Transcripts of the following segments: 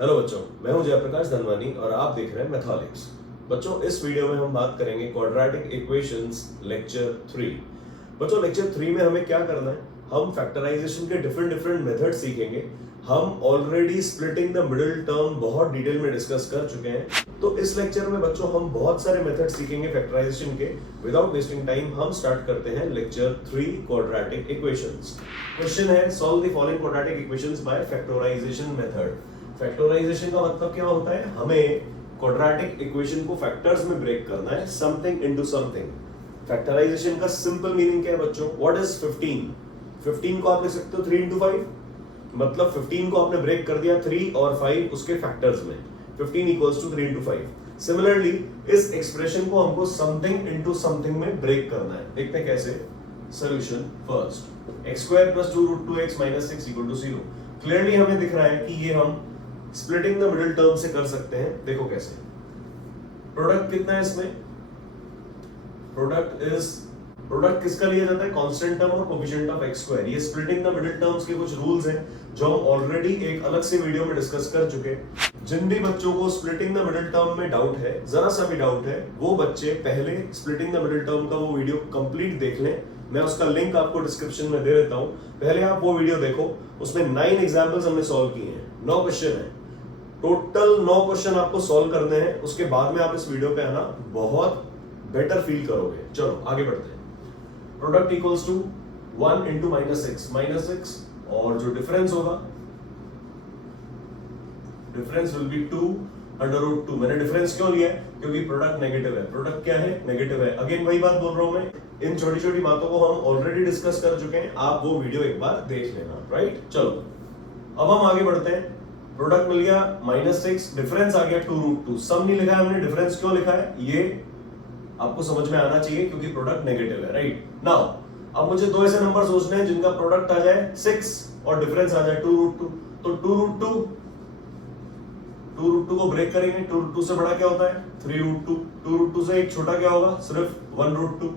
Hello बच्चों, मैं हूं जयप्रकाश धनवानी और आप देख रहे हैं मैथोलिक्स। बच्चों, इस वीडियो में हम बात करेंगे क्वाड्रेटिक इक्वेशंस लेक्चर 3। बच्चों, लेक्चर 3 में हमें क्या करना है? हम फैक्टराइजेशन के डिफरेंट मेथड सीखेंगे। हम already splitting the middle term बहुत डिटेल में डिस्कस कर चुके हैं, तो इस लेक्चर में बच्चों हम बहुत सारे मेथड सीखेंगे फैक्टराइजेशन के। विदाउट वेस्टिंग टाइम हम स्टार्ट करते हैं लेक्चर 3 क्वाड्रेटिक इक्वेशंस। क्वेश्चन है, solve the following quadratic equations by factorisation method. Factorisation का मतलब क्या होता है? हमें क्वाड्रेटिक इक्वेशन को फैक्टर्स में ब्रेक करना है, समथिंग इनटू समथिंग। फैक्टराइजेशन का सिंपल मीनिंग क्या है बच्चों? What is 15? 15 को आप लिख सकते हो 3 into 5, मतलब 15 को आपने ब्रेक कर दिया 3 और 5 उसके फैक्टर्स में। 15 इक्वल्स टू 3 into 5। सिमिलरली इस एक्सप्रेशन को हमको समथिंग इनटू समथिंग में ब्रेक करना है। देखते हैं कैसे। Solution first, x square plus 2 root 2x minus 6 equal to 0। Clearly हमें दिख रहा है कि ये हम स्प्लिटिंग द मिडिल टर्म से कर सकते हैं। देखो कैसे। प्रोडक्ट कितना है इसमें? प्रोडक्ट किसका लिया जाता है? कांस्टेंट टर्म और कोफिशिएंट ऑफ x स्क्वायर। ये स्प्लिटिंग द मिडिल टर्म्स के कुछ रूल्स हैं जो हम ऑलरेडी एक अलग से वीडियो में डिस्कस कर चुके हैं। जिन भी बच्चों को स्प्लिटिंग द मिडिल टर्म में डाउट है, जरा सा भी डाउट है, वो बच्चे पहले स्प्लिटिंग द मिडिल टर्म का वो वीडियो कंप्लीट देख लें। मैं उसका लिंक आपको डिस्क्रिप्शन में दे देता हूं। पहले आप वो वीडियो देखो, उसमें 9 एग्जांपल्स हमने सॉल्व किए हैं। 9 क्वेश्चन है टोटल। 9 क्वेश्चन आपको सॉल्व करने हैं। उसके बाद में आप इस वीडियो पे आना, बहुत बेटर फील करोगे। चलो आगे बढ़ते हैं। Product equals to 1 into minus six, और जो डिफरेंस होगा, difference will be 2 under root 2। मैंने डिफरेंस क्यों लिया है? क्योंकि प्रोडक्ट नेगेटिव है। प्रोडक्ट क्या है? नेगेटिव है। अगेन वही बात बोल रहा हूं मैं, इन छोटी छोटी बातों को हम ऑलरेडी डिस्कस कर चुके हैं। आप वो वीडियो एक बार देख लेना, राइट। चलो अब हम आगे बढ़ते हैं। प्रोडक्ट मिल गया -6, डिफरेंस आ गया 2 रूट 2। सम नहीं लिखा है हमने, डिफरेंस क्यों लिखा है ये आपको समझ में आना चाहिए, क्योंकि प्रोडक्ट नेगेटिव है, राइट। नाउ अब मुझे दो ऐसे नंबर सोचने हैं जिनका प्रोडक्ट आ जाए 6 और डिफरेंस आ जाए 2 रूट 2। तो 2 रूट 2 को ब्रेक करेंगे। 2 रूट 2 से बड़ा क्या होता है? 3 रूट 2। 2 रूट 2 से एक छोटा क्या होगा? सिर्फ 1 रूट 2।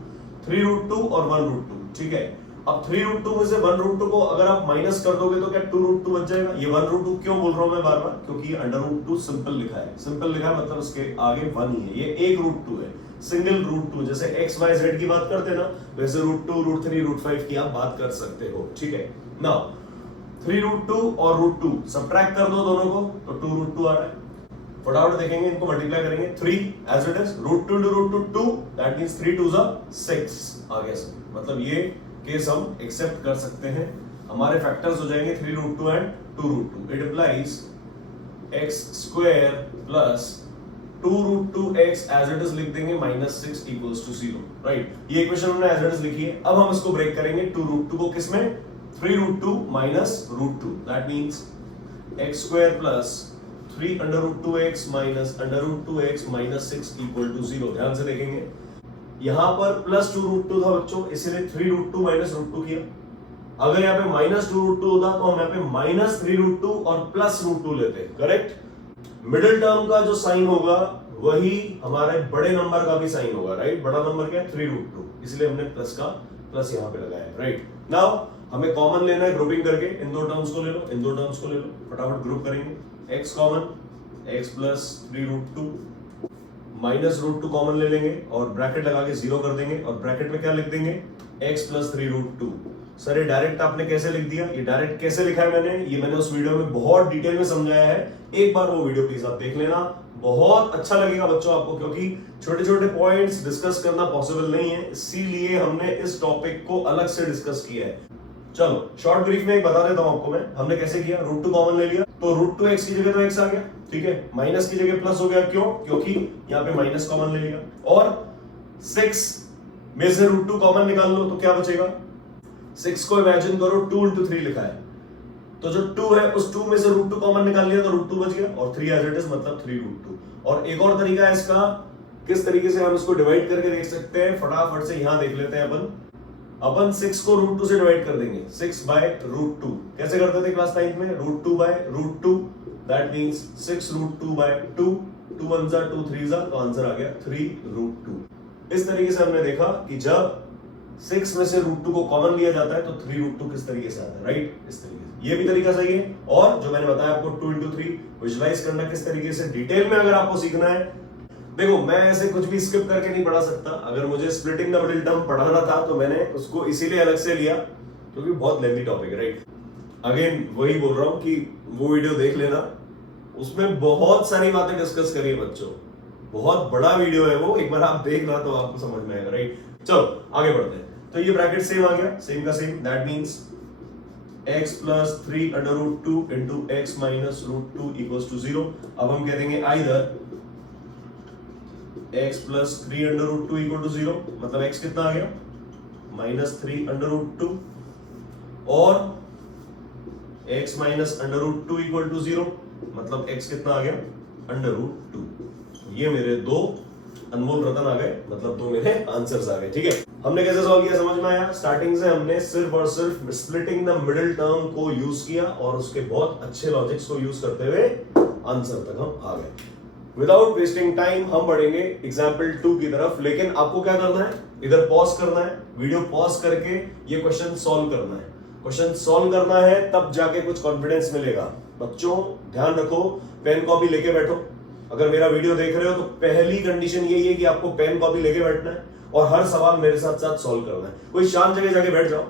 3 रूट 2 और 1 रूट 2, ठीक है। अब 3 रूट 2 में से 1 रूट 2 को अगर आप माइनस कर दोगे तो क्या 2 रूट 2 बच जाएगा? ये 1 रूट 2 क्यों बोल रहा हूं मैं बार बार? क्योंकि ये अंडर रूट 2 सिंपल लिखा है। सिंपल लिखा है मतलब उसके आगे 1 ही है। ये एक रूट 2 है, सिंगल रूट 2। जैसे x y z की बात करते हैं ना, वैसे रूट 2 रूट 3 रूट 5 की आप बात कर सकते हो, ठीक है। नाउ 3 रूट 2 और रूट 2 सब्ट्रैक्ट कर दो दोनों को, तो 2 रूट 2 आ रहा है। फटाफट देखेंगे, इनको मल्टीप्लाई करेंगे। 3 as it is, root 2 root 2 2, that means 3 2 6 आ गया सर। मतलब ये केस हम एक्सेप्ट कर सकते हैं। हमारे फैक्टर्स हो जाएंगे 3 root 2 and 2 root 2। It implies x square plus 2 root 2x as it is लिख देंगे -6 इक्वल्स टू 0, राइट। ये इक्वेशन हमने एज इट इज लिखी है। अब हम इसको ब्रेक करेंगे 2 रूट 2 को किसमें? 3 root 2 minus root 2, that means x square plus 3 under root 2x minus under root 2x minus 6 equal to 0। ध्यान से देखेंगे, यहां पर प्लस 2 रूट 2 था बच्चों, इसलिए 3 रूट 2 माइनस रूट 2 किया। अगर यहाँ पे माइनस 2 रूट 2 होता तो हम यहाँ पे माइनस 3 रूट 2 और प्लस रूट 2 लेते, करेक्ट। मिडिल टर्म का जो साइन होगा वही हमारे बड़े नंबर का भी साइन होगा, राइट। बड़ा नंबर क्या है? 3 रूट 2, इसलिए हमने प्लस का प्लस यहाँ पे लगाया है, राइट। नाउ हमें कॉमन लेना है ग्रुपिंग करके। इन दो टर्म्स को ले लो, इन दो टर्म्स को ले लो, फटाफट ग्रुप करेंगे। x common, x plus 3 root 2 minus root 2 common ले लेंगे और ब्रैकेट लगा के 0 कर देंगे, और ब्रैकेट में क्या लिख देंगे? x plus 3 root 2। सर ये डायरेक्ट आपने कैसे लिख दिया? ये डायरेक्ट कैसे लिखा है मैंने? ये मैंने उस वीडियो में बहुत डिटेल में समझाया है। एक बार वो वीडियो प्लीज आप देख लेना, बहुत अच्छा लगेगा बच्चों आपको, क्योंकि छोटे छोटे पॉइंट्स डिस्कस करना पॉसिबल नहीं है, इसीलिए हमने इस टॉपिक को अलग से डिस्कस किया है। चलो शॉर्ट ब्रीफ में एक बता देता हूं आपको मैं, हमने कैसे किया। रूट 2 कॉमन ले लिया, तो रूट 2x की जगह तो x आ गया, ठीक है। माइनस की जगह प्लस हो गया, क्यों? क्योंकि यहाँ पे माइनस कॉमन ले लिया। और 6 में से रूट 2 कॉमन निकाल लो तो क्या बचेगा? 6 को इमेजिन करो 2 into 3 लिखा है, तो जो 2 है उस 2 में से रूट 2 कॉमन निकाल लिया तो रूट 2 बच गया, और 3 एज इट इज मतलब 3 रूट 2। और एक और तरीका है इसका, किस तरीके से हम इसको डिवाइड करके देख सकते हैं, फटाफट से यहां देख लेते हैं। अपन 6 को रूट 2 से डिवाइड कर देंगे, 6 बाय रूट 2। कैसे करते थे क्लास 9 में? Root 2 by root 2, that means 6 root 2 by 2, 2 1 जा 2 3 जा, तो आंसर आ गया 3 रूट 2। इस तरीके से हमने देखा कि जब 6 में से रूट 2 को कॉमन लिया जाता है तो 3 रूट 2 किस तरीके से आता है, राइट, इस तरीके से। ये भी तरीका सही है। और जो मैंने बताया आपको 2 into 3 विजुलाइज करना किस तरीके से, डिटेल में अगर आपको सीखना है, देखो मैं ऐसे कुछ भी स्किप करके नहीं पढ़ा सकता। अगर मुझे स्प्लिटिंग द मिडिल टर्म पढ़ाना था तो मैंने उसको इसीलिए अलग से लिया क्योंकि बहुत लेंथी टॉपिक है, राइट। अगेन वही बोल रहा हूं कि वो वीडियो देख लेना, उसमें बहुत सारी बातें डिस्कस करिए बच्चों, बहुत बड़ा वीडियो है वो, एक बार आप देखना तो आपको समझ में आएगा, राइट। चलो आगे बढ़ते हैं। तो ये ब्रैकेट सेम आ गया, सेम का same, that means x plus 3 under root 2 into x minus root 2 equals to 0। अब हम कह देंगे either x plus 3 under root 2 equal to 0, मतलब x कितना आ गया minus 3 under root 2, और x minus under root 2 equal to 0, मतलब x कितना आ गया under root 2। ये मेरे दो अनमोल रतन आ गए, मतलब दो मेरे आंसर्स आ गए, ठीक है। हमने कैसे सॉल्व किया समझ में आया। स्टार्टिंग से हमने सिर्फ और सिर्फ स्प्लिटिंग द मिडिल टर्म को यूज किया और उसके बहुत अच्छे लॉजिक्स को यूज करते हुए आंसर तक हम आ गए। विदाउट वेस्टिंग टाइम हम बढ़ेंगे एग्जाम्पल 2 की तरफ। लेकिन आपको क्या करना है, इधर पॉज करना है, वीडियो पॉज करके ये क्वेश्चन सॉल्व करना है। क्वेश्चन सॉल्व करना है तब जाके कुछ कॉन्फिडेंस मिलेगा। बच्चों ध्यान रखो, पेन कॉपी लेके बैठो। अगर मेरा वीडियो देख रहे हो तो पहली कंडीशन यही है कि आपको पेन कॉपी लेके बैठना है और हर सवाल मेरे साथ साथ सॉल्व करना है। कोई शांत जगह जाके बैठ जाओ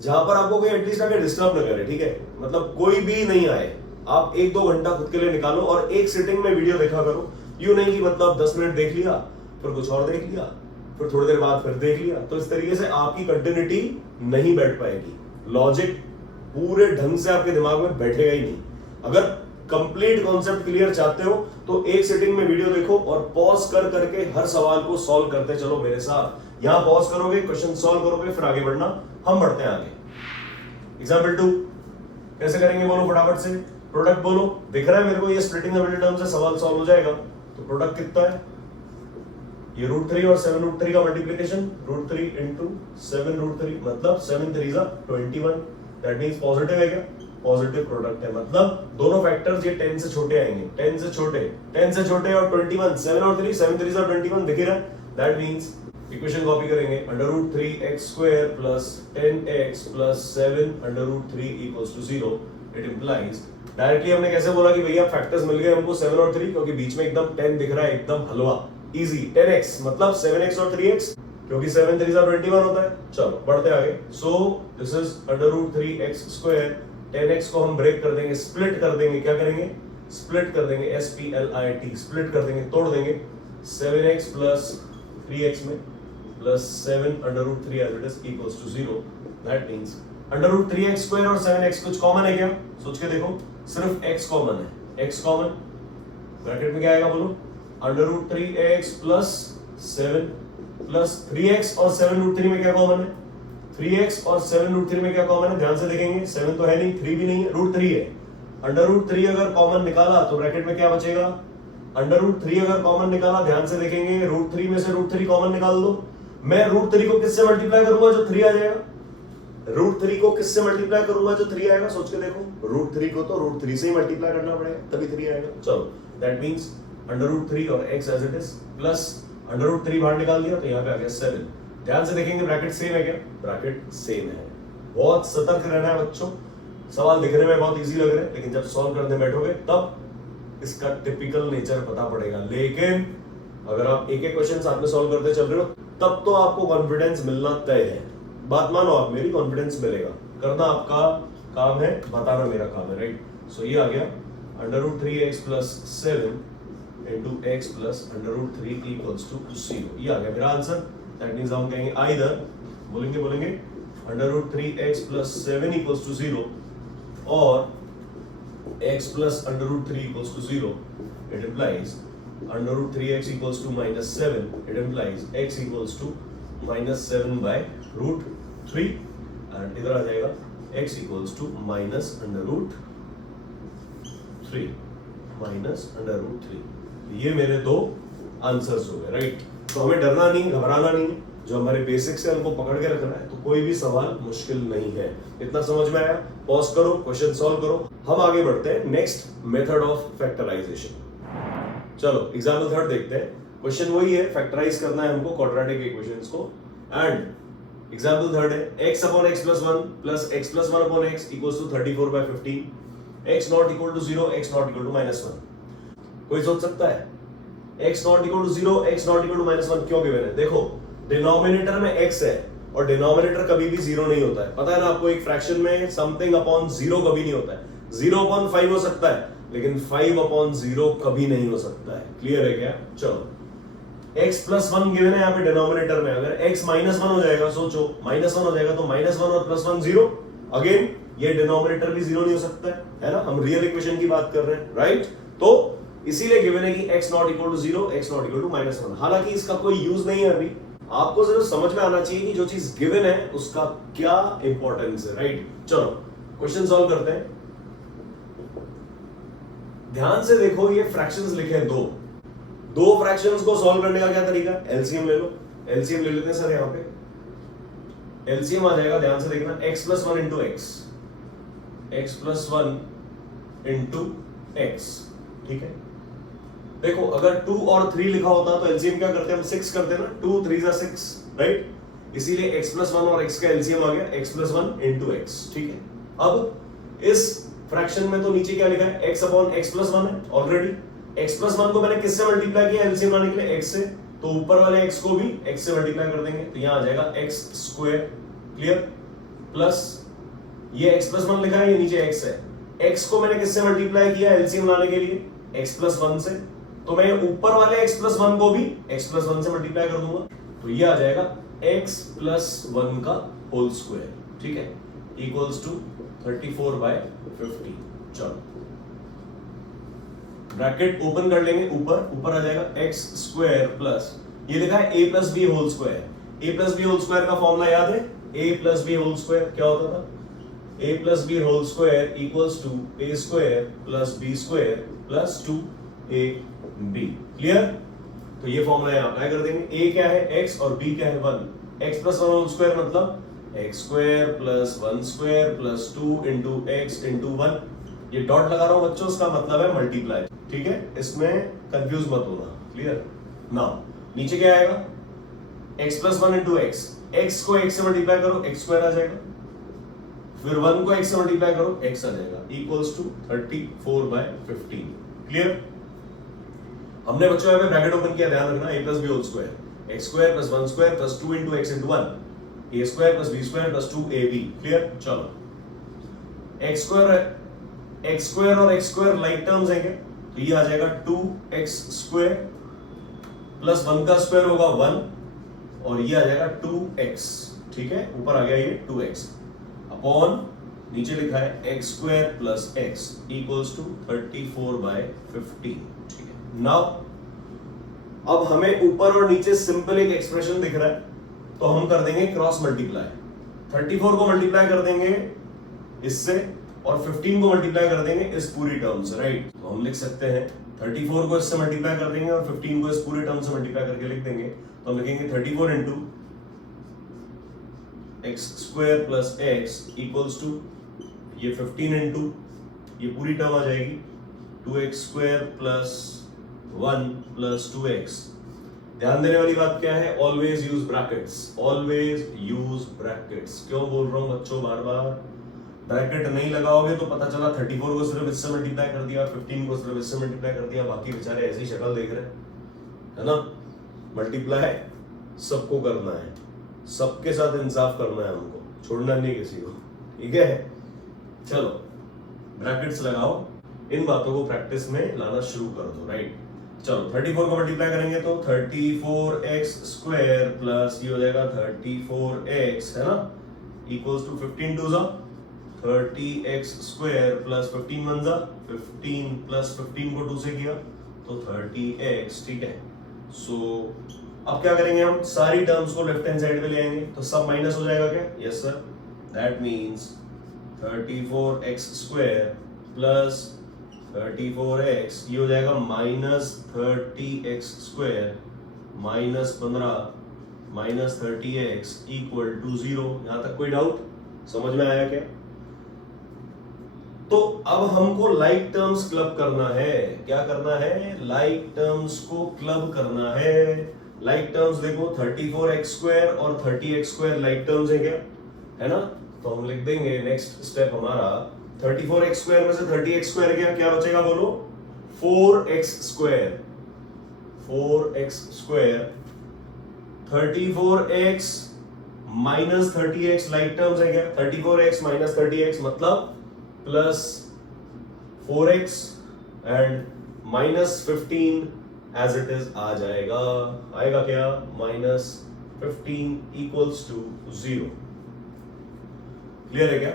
जहां पर आपको कोई एटलीस्ट आके डिस्टर्ब न करे, ठीक है। मतलब कोई भी नहीं आए, आप 1-2 घंटा खुद के लिए निकालो और एक सिटिंग में वीडियो देखा करो। यूं नहीं कि मतलब 10 मिनट देख लिया फिर कुछ और देख लिया फिर थोड़ी देर बाद फिर देख लिया, तो इस तरीके से आपकी कंटिन्यूटी नहीं बैठ पाएगी, लॉजिक पूरे ढंग से आपके दिमाग में बैठेगा ही नहीं। अगर कंप्लीट कॉन्सेप्ट क्लियर चाहते हो तो एक सेटिंग में वीडियो देखो और पॉज कर करके हर सवाल को सॉल्व करते चलो मेरे साथ। यहां पॉज करोगे, क्वेश्चन सॉल्व करोगे, फिर आगे बढ़ना। हम बढ़ते हैं आगे। एग्जांपल 2 कैसे करेंगे बोलो फटाफट से। प्रोडक्ट बोलो, दिख रहा है मेरे को ये स्प्लिटिंग द मिडिल टर्म से सवाल सॉल्व हो जाएगा। तो प्रोडक्ट कितना है, ये √3 और 7√3 का मल्टीप्लिकेशन, √3 into 7√3 मतलब 7 3 21। दैट मींस पॉजिटिव है क्या, पॉजिटिव प्रोडक्ट है, मतलब दोनों फैक्टर्स ये 10 से छोटे आएंगे, 10 से छोटे और 21, 7 और 3, 7 3 21 दिख रहा है। दैट मींस इक्वेशन कॉपी करेंगे, √3x² plus 10x plus 7 √3 equals to 0। It implies, directly हमने कैसे बोला कि भैया फैक्टर्स मिल गए हमको 7 और 3, क्योंकि बीच में एकदम 10 दिख रहा है, एकदम हलवा इजी। 10x मतलब 7x और 3x, क्योंकि 7 3 21 होता है। चलो बढ़ते आगे। सो दिस इज √3x², 10x को हम ब्रेक कर देंगे, स्प्लिट कर देंगे। क्या करेंगे, स्प्लिट कर देंगे, SPLIT, स्प्लिट कर देंगे, तोड़ देंगे। 7x plus 3x में plus 7 √3 as it is equals to 0। That means √3x² और 7x कुछ कॉमन है क्या, सोच के देखो। सिर्फ x कॉमन है, x कॉमन, ब्रैकेट में क्या आएगा बोलो, √3x plus 7 plus 3x और 7√3 में क्या कॉमन है, 3x और 7√3 में क्या कॉमन है, ध्यान से देखेंगे। 7 तो है नहीं, 3 भी नहीं है, √3 है। √3 अगर कॉमन निकाला तो ब्रैकेट में क्या बचेगा, √3 अगर कॉमन निकाला, ध्यान से देखेंगे, √3 में से √3 कॉमन निकाल दो। मैं √3 को किससे मल्टीप्लाई करूंगा जो 3 आ जाएगा, √3 को किससे मल्टीप्लाई करूंगा जो 3 आएगा, सोच के देखो। √3 को तो √3 से ही मल्टीप्लाई करना पड़ेगा तभी 3 आएगा। चलो दैट मींस √3 और x as it is plus √3 बाहर निकाल दिया तो यहाँ पे आ गया 7। ध्यान से देखेंगे ब्रैकेट सेम है क्या, ब्रैकेट सेम है। बहुत सतर्क रहना है बच्चों, सवाल दिखने में बहुत इजी लग रहे हैं लेकिन जब सॉल्व करने बैठोगे तब इसका टिपिकल नेचर पता पड़ेगा। लेकिन अगर आप एक एक क्वेश्चन साथ में सॉल्व करते चल रहे हो तब तो आपको कॉन्फिडेंस मिलना तय है। बात मानो आप मेरी, कॉन्फिडेंस मिलेगा। करना आपका काम है, बताना मेरा काम है, राइट। सो ये आ गया √3x plus 7 into x plus √3 equals to 0। ये आ गया मेरा आंसर। दैट मींस हम कहेंगे आइदर, बोलेंगे √3x plus 7 equals to 0 और x plus √3 equals to 0। It implies √3x equals to -7। It implies x equals to -7 by √3 and इधर आ जाएगा x equals to -√3। ये मेरे दो आंसर्स हो गए, राइट। तो हमें डरना नहीं, घबराना नहीं, जो हमारे बेसिक्स है उनको पकड़ के रखना है, तो कोई भी सवाल मुश्किल नहीं है। इतना समझ में आया, पॉज करो, क्वेश्चन सॉल्व करो। हम आगे बढ़ते हैं नेक्स्ट मेथड ऑफ फैक्टराइजेशन। चलो एग्जाम्पल 3 देखते हैं। क्वेश्चन वही है, फैक्टराइज करना है हमको क्वाड्रेटिक इक्वेशंस को, एंड एग्जाम्पल थर्ड है x upon x plus 1 plus x plus 1 upon x equals to 34/15, x not equal to 0, x not equal to -1। कोई सोच सकता है x not equal to 0, x not equal to -1 क्यों given है? देखो denominator में x है और डिनोमिनेटर कभी भी 0 नहीं होता है, पता है ना आपको। एक फ्रैक्शन में समथिंग अपॉन 0 कभी नहीं होता है। 0 अपॉन 5 हो सकता है लेकिन 5 अपॉन 0 कभी नहीं हो सकता है। क्लियर है क्या? चलो x प्लस 1 गिवन है यहाँ पे डिनोमिनेटर में। अगर x -1 हो जाएगा, सोचो -1 हो जाएगा तो -1 और +1 0। अगेन ये डिनोमिनेटर भी 0 नहीं हो सकता है ना। हम रियल इक्वेशन की बात कर रहे हैं, राइट? तो इसीलिए गिवन है कि x not equal to 0, x not equal to -1। हालांकि इसका कोई यूज नहीं है अभी, आपको सिर्फ समझ में आना चाहिए कि जो चीज गिवन है उसका क्या इंपॉर्टेंस है, राइट? चलो क्वेश्चन सॉल्व करते हैं। ध्यान से देखो, ये फ्रैक्शंस लिखे हैं दो फ्रैक्शंस को सॉल्व करने का क्या तरीका है? एलसीएम ले लो। एलसीएम ले लेते हैं सर। यहां पे एलसीएम आ जाएगा, ध्यान से देखना, x plus 1 into x plus 1 into x। ठीक है, देखो अगर 2 और 3 लिखा होता तो एलसीएम क्या करते हैं हम? 6 करते हैं ना। 2 3 जा 6, राइट? इसीलिए x प्लस 1 और x का एलसीएम आ गया x प्लस 1 इंटू x। ठीक है, अब इस फ्रैक्शन में तो नीचे क्या लिखा है? x अपॉन x प्लस 1 है ऑलरेडी। x प्लस 1 को मैंने किससे मल्टीप्लाई किया एलसीएम लाने के लिए? x से, तो ऊपर वाले x को भी x से मल्टीप्लाई कर देंगे तो यहां आ जाएगा x स्क्वायर। क्लियर? प्लस ये x प्लस 1 लिखा है, ये नीचे x है। x को मैंने किससे मल्टीप्लाई किया एलसीएम लाने के लिए? x प्लस 1 से, तो मैं ऊपर वाले x प्लस 1 को भी x प्लस 1 से मल्टीप्लाई कर दूंगा तो ये आ जाएगा x प्लस 1 का होल स्क्वायर। ठीक है, इक्वल्स टू 34/50। चलो ब्रैकेट ओपन कर लेंगे, ऊपर आ जाएगा x स्क्वायर प्लस ये लिखा है a plus B whole square. a plus B whole square का फॉर्मूला याद है? a plus B whole square क्या होता था? a plus B whole square equals to a square plus b square plus 2ab। Clear? तो ये formula यहां apply कर देंगे। a क्या है? x और b क्या है? 1। x प्लस 1 होल स्क्वायर मतलब x square plus 1 square plus 2 into x into 1। ये डॉट लगा रहा हूं बच्चों, उसका मतलब है मल्टीप्लाई। ठीक है, इसमें कंफ्यूज मत होना। क्लियर? नाउ नीचे क्या आएगा? x plus 1 into x। x को x से मल्टीप्लाई करो x स्क्वायर आ जाएगा, फिर 1 को x से मल्टीप्लाई करो x आ जाएगा, इक्वल्स टू 34/15। क्लियर? हमने बच्चों यहाँ पे ब्रैकेट ओपन किया, ध्यान रखना, a plus B whole square, x square plus 1 square plus 2 into x into 1, a square plus b square plus 2ab। Clear? चलो x स्क्वायर और x स्क्वायर लाइक टर्म्स हैं क्या? तो ये आ जाएगा 2x स्क्वायर प्लस 1 का स्क्वायर होगा 1 और ये आ जाएगा 2x। ठीक है, ऊपर आ गया ये 2x अपॉन नीचे लिखा है x square plus x equals to 34/15। ठीक है, नाउ अब हमें ऊपर और नीचे सिंपल एक एक्सप्रेशन दिख रहा है तो हम कर देंगे क्रॉस मल्टीप्लाई। 34 को मल्टीप्लाई कर देंगे इससे और 15 को मल्टीप्लाई कर देंगे इस पूरी टर्म से, राइट? तो हम लिख सकते हैं 34 को इससे मल्टीप्लाई कर देंगे और 15 को इस पूरे टर्म से मल्टीप्लाई करके लिख देंगे तो हम लिखेंगे 34 into X square plus X equals to ये 15 इंटू ये पूरी टर्म आ जाएगी 2x square plus 1 plus 2x। ध्यान देने वाली बात क्या है? Always use brackets, always use brackets. क्यों बोल रहा हूं बच्चों बार बार? ब्रैकेट नहीं लगाओगे तो पता चला 34 को सिर्फ इससे मल्टीप्लाई कर दिया, 15 को सिर्फ इससे मल्टीप्लाई कर दिया, बाकी बेचारे ऐसी शक्ल देख रहे हैं, है ना? मल्टीप्लाई सबको करना है, सबके साथ इंसाफ करना है हमको, छोड़ना नहीं किसी को। ठीक है, चलो ब्रैकेट्स लगाओ, इन बातों को प्रैक्टिस में लाना शुरू कर दो, राइट? चलो 34 को मल्टीप्लाई करेंगे तो 34x स्क्वायर प्लस ये हो जाएगा 34x, है ना, इक्वल्स टू 15 टू जा 30x स्क्वायर प्लस 15 वन जा 15 प्लस 15 को 2 से किया तो 30x। ठीक है, सो अब क्या करेंगे हम? सारी टर्म्स को लेफ्ट हैंड साइड पे ले आएंगे तो सब माइनस हो जाएगा क्या? Yes sir, that means 34x square plus 34x ये हो जाएगा minus 30x square minus 15 minus 30x equal to 0। यहां तक कोई डाउट? समझ में आया क्या? तो अब हमको लाइक टर्म्स क्लब करना है। क्या करना है? लाइक टर्म्स को क्लब करना है। लाइक टर्म्स देखो 34x² और 30x² लाइक टर्म्स है क्या, है ना? तो हम लिख देंगे नेक्स्ट स्टेप हमारा 34x² में से 30x² गया, क्या बचेगा बोलो? 4x²। 34x minus 30x like terms है क्या? 34x माइनस 30x मतलब plus 4x and minus 15 as it is आ जाएगा। आएगा क्या? Minus 15 equals to 0। क्लियर है क्या?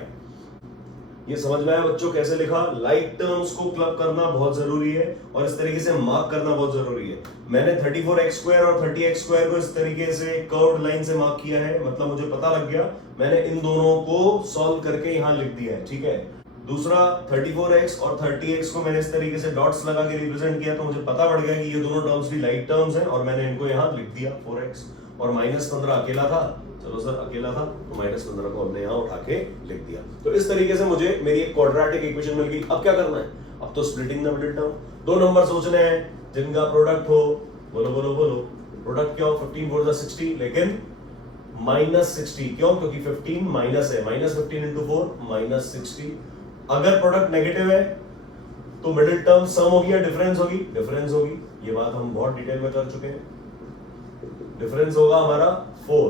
ये समझ में आया बच्चों कैसे लिखा? लाइक टर्म्स को क्लब करना बहुत जरूरी है और इस तरीके से मार्क करना बहुत जरूरी है। मैंने 34x² और 30x² को इस तरीके से कर्व्ड लाइन से मार्क किया है, मतलब मुझे पता लग गया, मैंने इन दोनों को सॉल्व करके यहां लिख दिया है, ठीक है। दूसरा 34x और 30x को मैंने इस तरीके से डॉट्स लगा के रिप्रेजेंट किया, तो मुझे पता पड़ गया कि ये दोनों टर्म्स भी लाइक टर्म्स हैं और मैंने इनको यहां लिख दिया 4x। और माइनस 15 अकेला था, चलो सर अकेला था तो माइनस 15 को हमने यहां उठा के लिख दिया। तो इस तरीके से मुझे मेरी एक क्वाड्रेटिक इक्वेशन मिल गई। अब क्या करना है? अब तो स्प्लिटिंग द मिडिल टर्म, दो नंबर सोचने हैं जिनका प्रोडक्ट हो। बोलो बोलो बोलो, प्रोडक्ट क्या हो? 15 4 60, लेकिन माइनस 60 क्यों? क्योंकि 15 माइनस है, माइनस 15 इंटू 4 माइनस 60। अगर प्रोडक्ट नेगेटिव है तो मिडिल टर्म सम होगी या डिफरेंस होगी? डिफरेंस होगी। ये बात हम बहुत डिटेल में कर चुके हैं। डिफरेंस होगा हमारा 4,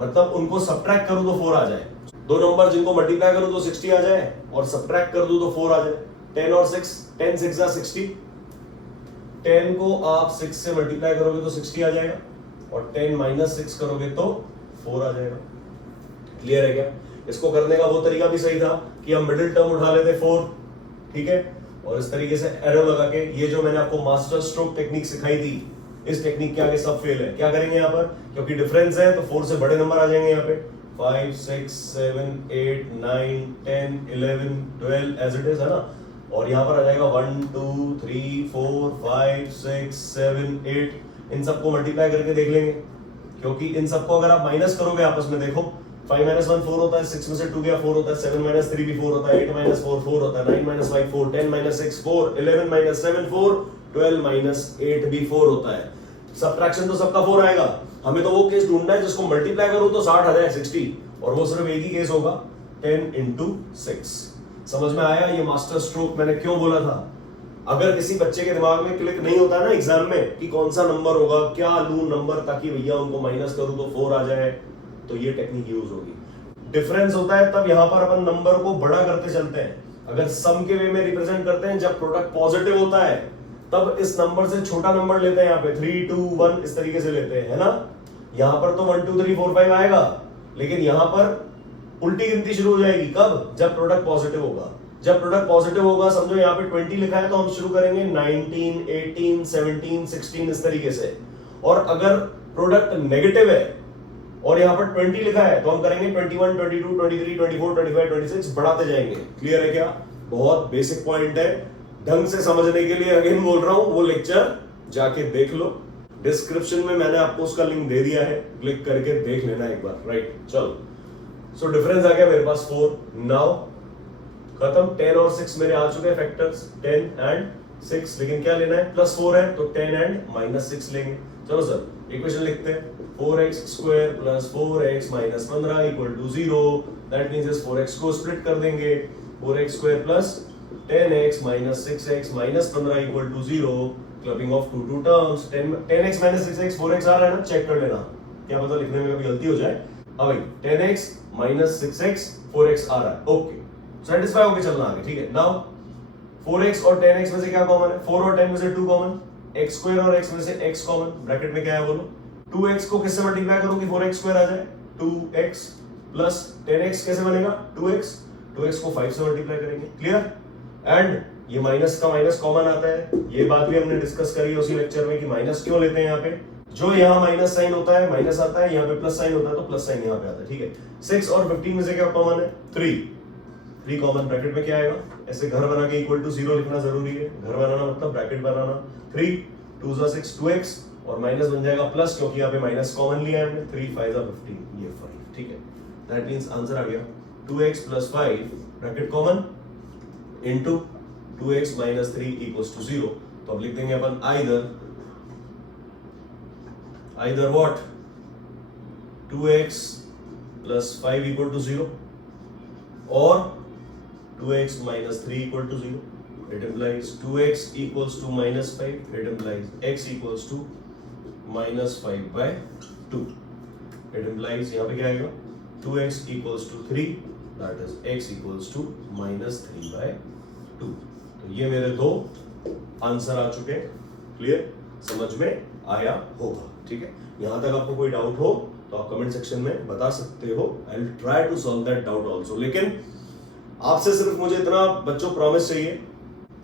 मतलब उनको सब्ट्रैक्ट करूं तो 4 आ जाए। दो नंबर जिनको मल्टीप्लाई करूं तो 60 आ जाए और सब्ट्रैक्ट कर दूं तो 4 आ जाए। 10 और 6, 10 6 जा 60। 10 को आप 6 से मल्टीप्लाई करोगे तो 60 आ जाएगा और 10 माइनस 6 करोगे तो 4 आ जाएगा। क्लियर है क्या? इसको करने का वो तरीका भी सही था कि हम मिडिल टर्म उठा लेते 4, ठीक है, और इस तरीके से एरो लगा के, ये जो मैंने आपको मास्टर स्ट्रोक टेक्निक सिखाई थी, इस टेक्निक के आगे सब फेल है। क्या करेंगे यहाँ पर? क्योंकि डिफरेंस है तो 4 से बड़े नंबर आ जाएंगे यहाँ पे। 5 6 7 8 9 10 11 12 एज इट इज, है ना? और यहाँ पर आ जाएगा 1 2 3 4 5 6 7 8। इन सबको मल्टीप्लाई करके देख लेंगे, क्योंकि इन सबको अगर आप माइनस करोगे आपस में, देखो 5 minus 1 4 होता है, 6 में से 2 गया 4 होता है, 7 minus 3 भी 4 होता है, 8 minus 4 4 होता है, 9 minus 5 4, 10 minus 6 4, 11 minus 7 4, 12 minus 8 भी 4 होता है। सब्ट्रैक्शन तो सबका 4 आएगा। हमें तो वो केस ढूंढना है जिसको मल्टीप्लाई करूं तो 60 आ जाए 60, और वो सिर्फ एक ही केस होगा 10 into 6। समझ में आया ये मास्टर स्ट्रोक मैंने क्यों बोला था? अगर किसी बच्चे के दिमाग में क्लिक नहीं होता ना एग्जाम में कि कौन सा नंबर होगा, क्या लूं नंबर ताकि भैया उनको माइनस करूं तो 4 आ जाए, तो ये टेक्निक यूज होगी। डिफरेंस होता है तब यहां पर अपन नंबर को बड़ा करते चलते हैं। अगर सम के वे में रिप्रेजेंट करते हैं, जब प्रोडक्ट पॉजिटिव होता है तब इस नंबर से छोटा नंबर लेते हैं, यहाँ पे 3 2 1 इस तरीके से लेते हैं, है ना? यहां पर तो 1 2 3 4 5 आएगा, लेकिन यहां पर उल्टी गिनती शुरू हो जाएगी। कब? जब प्रोडक्ट पॉजिटिव होगा। जब प्रोडक्ट पॉजिटिव होगा, समझो यहाँ पे 20 लिखा है तो हम शुरू करेंगे 19 18 17 16 इस तरीके से। और अगर प्रोडक्ट नेगेटिव है और यहाँ पर 20 लिखा है तो हम करेंगे 21 22 23 24 25 26 बढ़ाते जाएंगे। क्लियर है क्या? बहुत बेसिक पॉइंट है, ढंग से समझने के लिए अगेन बोल रहा हूं, वो लेक्चर जाके देख लो, डिस्क्रिप्शन में मैंने आपको उसका लिंक दे दिया है, क्लिक करके देख लेना एक बार। राइट, चलो। सो डिफरेंस आ गया मेरे पास 4। नाउ खत्म, 10 और 6 मेरे आ चुके हैं फैक्टर्स, 10 एंड 6, लेकिन क्या लेना है? प्लस 4 है तो 10 एंड माइनस 6 लेंगे। चलो सर इक्वेशन लिखते हैं, 4x² plus 4x minus 15 equal to 0। That means इस 4x को स्प्लिट कर देंगे, 4x² plus 10x minus 6x minus 15 equal to 0। Clubbing of two terms, 10x minus 6x 4x आ रहा है ना, चेक कर लेना, क्या पता लिखने में कभी गलती हो जाए। हाँ भाई 10x माइनस 6x 4x आ रहा है, ओके, सेटिस्फाई होके चलना आगे, ठीक है। नाउ 4x और 10x में से क्या कॉमन है? 4 और 10 में से 2 कॉमन, x² और x में से x कॉमन, ब्रैकेट में क्या है बोलो? 2x को किससे मल्टीप्लाई करूं कि 4x² आ जाए? 2x प्लस 10x कैसे बनेगा? 2x, 2x को 5 से मल्टीप्लाई करेंगे। क्लियर? एंड ये माइनस का माइनस कॉमन आता है, ये बात भी हमने डिस्कस करी है उसी लेक्चर में कि माइनस क्यों लेते हैं यहाँ पे। जो यहाँ माइनस साइन होता है माइनस आता है, यहाँ पे प्लस साइन होता है तो प्लस साइन यहाँ पे आता है, ठीक है। 6 और 15 में से क्या कॉमन है? 3 कॉमन, ब्रैकेट में क्या आएगा? ऐसे घर बना के इक्वल टू 0 लिखना जरूरी है, घर बनाना मतलब ब्रैकेट बनाना। 3 2 6 2x और माइनस बन जाएगा प्लस, क्योंकि यहाँ पे माइनस कॉमन लिया है हमने। 3 5 15, ये 5, ठीक है। दैट मींस आंसर आ गया 2x plus 5 bracket common into 2x minus 3 equals to 0। तो अब लिख देंगे अपन either either what 2x plus 5 equal to 0 or 2x minus 3 equal to 0. It implies 2x equals to minus 5. It implies x equals to minus 5 by 2. It implies यहाँ पे क्या आएगा 2x equals to 3, that is x equals to minus 3 by 2. तो ये मेरे दो answer आ चुके हैं. क्लियर, समझ में आया होगा. ठीक है, यहां तक आपको कोई डाउट हो तो आप कमेंट सेक्शन में बता सकते हो. I will try to solve that doubt also. लेकिन आपसे सिर्फ मुझे इतना बच्चों प्रॉमिस चाहिए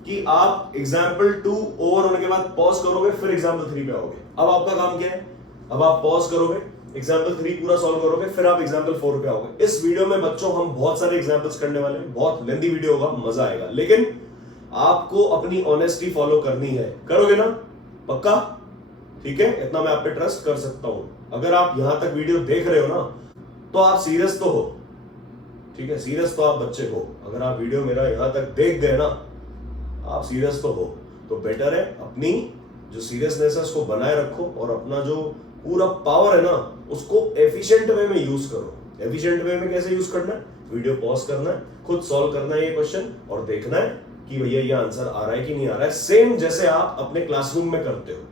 कि आप एग्जाम्पल 2 ओवर होने के बाद पॉज करोगे, फिर एग्जाम्पल 3 पे आओगे. अब आपका काम क्या है, अब आप पॉज करोगे, एग्जाम्पल 3 पूरा सॉल्व करोगे, फिर आप एग्जाम्पल 4 पे आओगे. इस वीडियो में बच्चों हम बहुत सारे एग्जाम्पल्स करने वाले हैं. बहुत लेंथी वीडियो होगा, मजा आएगा. लेकिन आपको अपनी ऑनेस्टी फॉलो करनी है. करोगे ना पक्का? ठीक है, इतना मैं आप पे ट्रस्ट कर सकता हूं. अगर आप यहां तक वीडियो देख रहे हो ना तो आप सीरियस तो हो. ठीक है, सीरियस तो आप बच्चे हो. अगर आप वीडियो मेरा यहां तक देख गए ना, आप सीरियस तो हो. तो बेटर है अपनी जो सीरियसनेस है उसको बनाए रखो और अपना जो पूरा पावर है ना उसको एफिशिएंट वे में यूज करो. एफिशिएंट वे में कैसे यूज करना है? वीडियो पॉज करना है, खुद सॉल्व करना है ये क्वेश्चन और देखना है कि भैया ये आंसर आ रहा है कि नहीं आ रहा है. सेम जैसे आप अपने क्लासरूम में करते हो.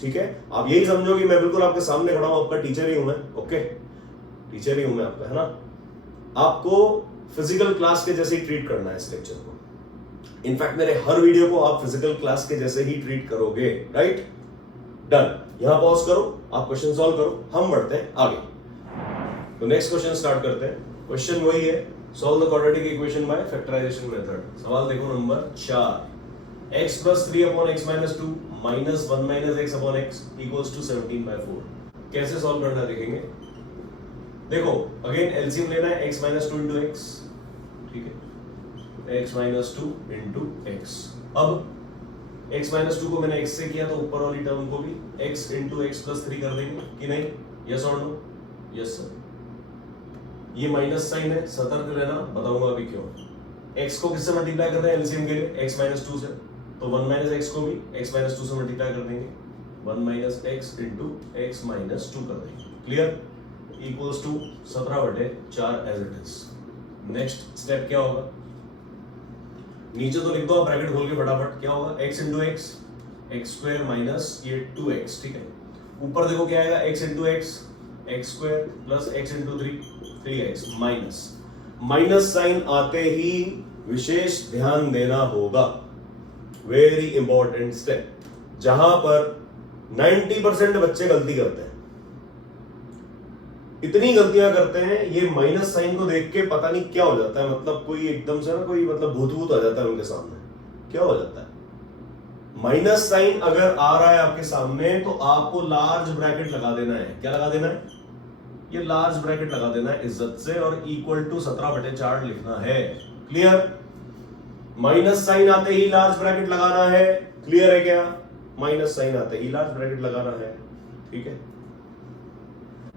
ठीक है, आप यही समझो कि मैं बिल्कुल आपके सामने खड़ा हूं, आपका टीचर ही हूं मैं. ओके, टीचर ही हूं मैं आपका, है ना. आपको फिजिकल क्लास के जैसे ही ट्रीट करना है इस लेक्चर को. इनफैक्ट मेरे हर वीडियो को आप फिजिकल क्लास के जैसे ही ट्रीट करोगे. Right, done. यहां पॉज करो, आप क्वेश्चन सॉल्व करो, हम बढ़ते हैं आगे. तो नेक्स्ट क्वेश्चन स्टार्ट करते हैं. क्वेश्चन वही है, solve the quadratic equation by factorisation method. सवाल देखो नंबर 4. x plus 3 upon x minus 2 minus 1 minus x upon x equals to 17 by 4. कैसे सॉल्व करना देखेंगे. देखो अगेन एलसीएम लेना है x minus 2 into x. ठीक है, x minus 2 into x. अब x minus 2 को मैंने x से किया तो ऊपर वाली टर्म को भी x into x plus 3 कर देंगे कि नहीं. यस और नो? Yes sir. ये माइनस साइन है, सतर्क रहना, बताऊंगा अभी क्यों. x को किससे मल्टीप्लाई कर रहे हैं एलसीएम के लिए? x minus 2 से. तो 1 minus x को भी x minus 2 से मल्टीप्लाई कर देंगे. 1 minus x into x minus 2 कर देंगे. Clear? Equals to 17/4 as it is. Next step क्या होगा? नीचे तो लिख दो आप ब्रैकेट खोल के फटाफट. क्या होगा? x into x, x square minus ये 2x. ठीक है, ऊपर देखो क्या आएगा? x into x, x square plus x into 3x minus sign आते ही विशेष ध्यान देना होगा. वेरी इंपॉर्टेंट स्टेप, जहां पर 90% बच्चे गलती करते हैं. इतनी गलतियां करते हैं, ये माइनस साइन को देख के पता नहीं क्या हो जाता है. मतलब कोई एकदम से ना कोई मतलब भूत आ जाता है उनके सामने. क्या हो जाता है? माइनस साइन अगर आ रहा है आपके सामने तो आपको लार्ज ब्रैकेट लगा देना है. क्या लगा देना है? ये लार्ज ब्रैकेट लगा देना है इज्जत से और इक्वल टू 17/4 लिखना है. क्लियर? माइनस साइन आते ही लार्ज ब्रैकेट लगाना है. क्लियर है क्या? माइनस साइन आते ही लार्ज ब्रैकेट लगाना है. ठीक है,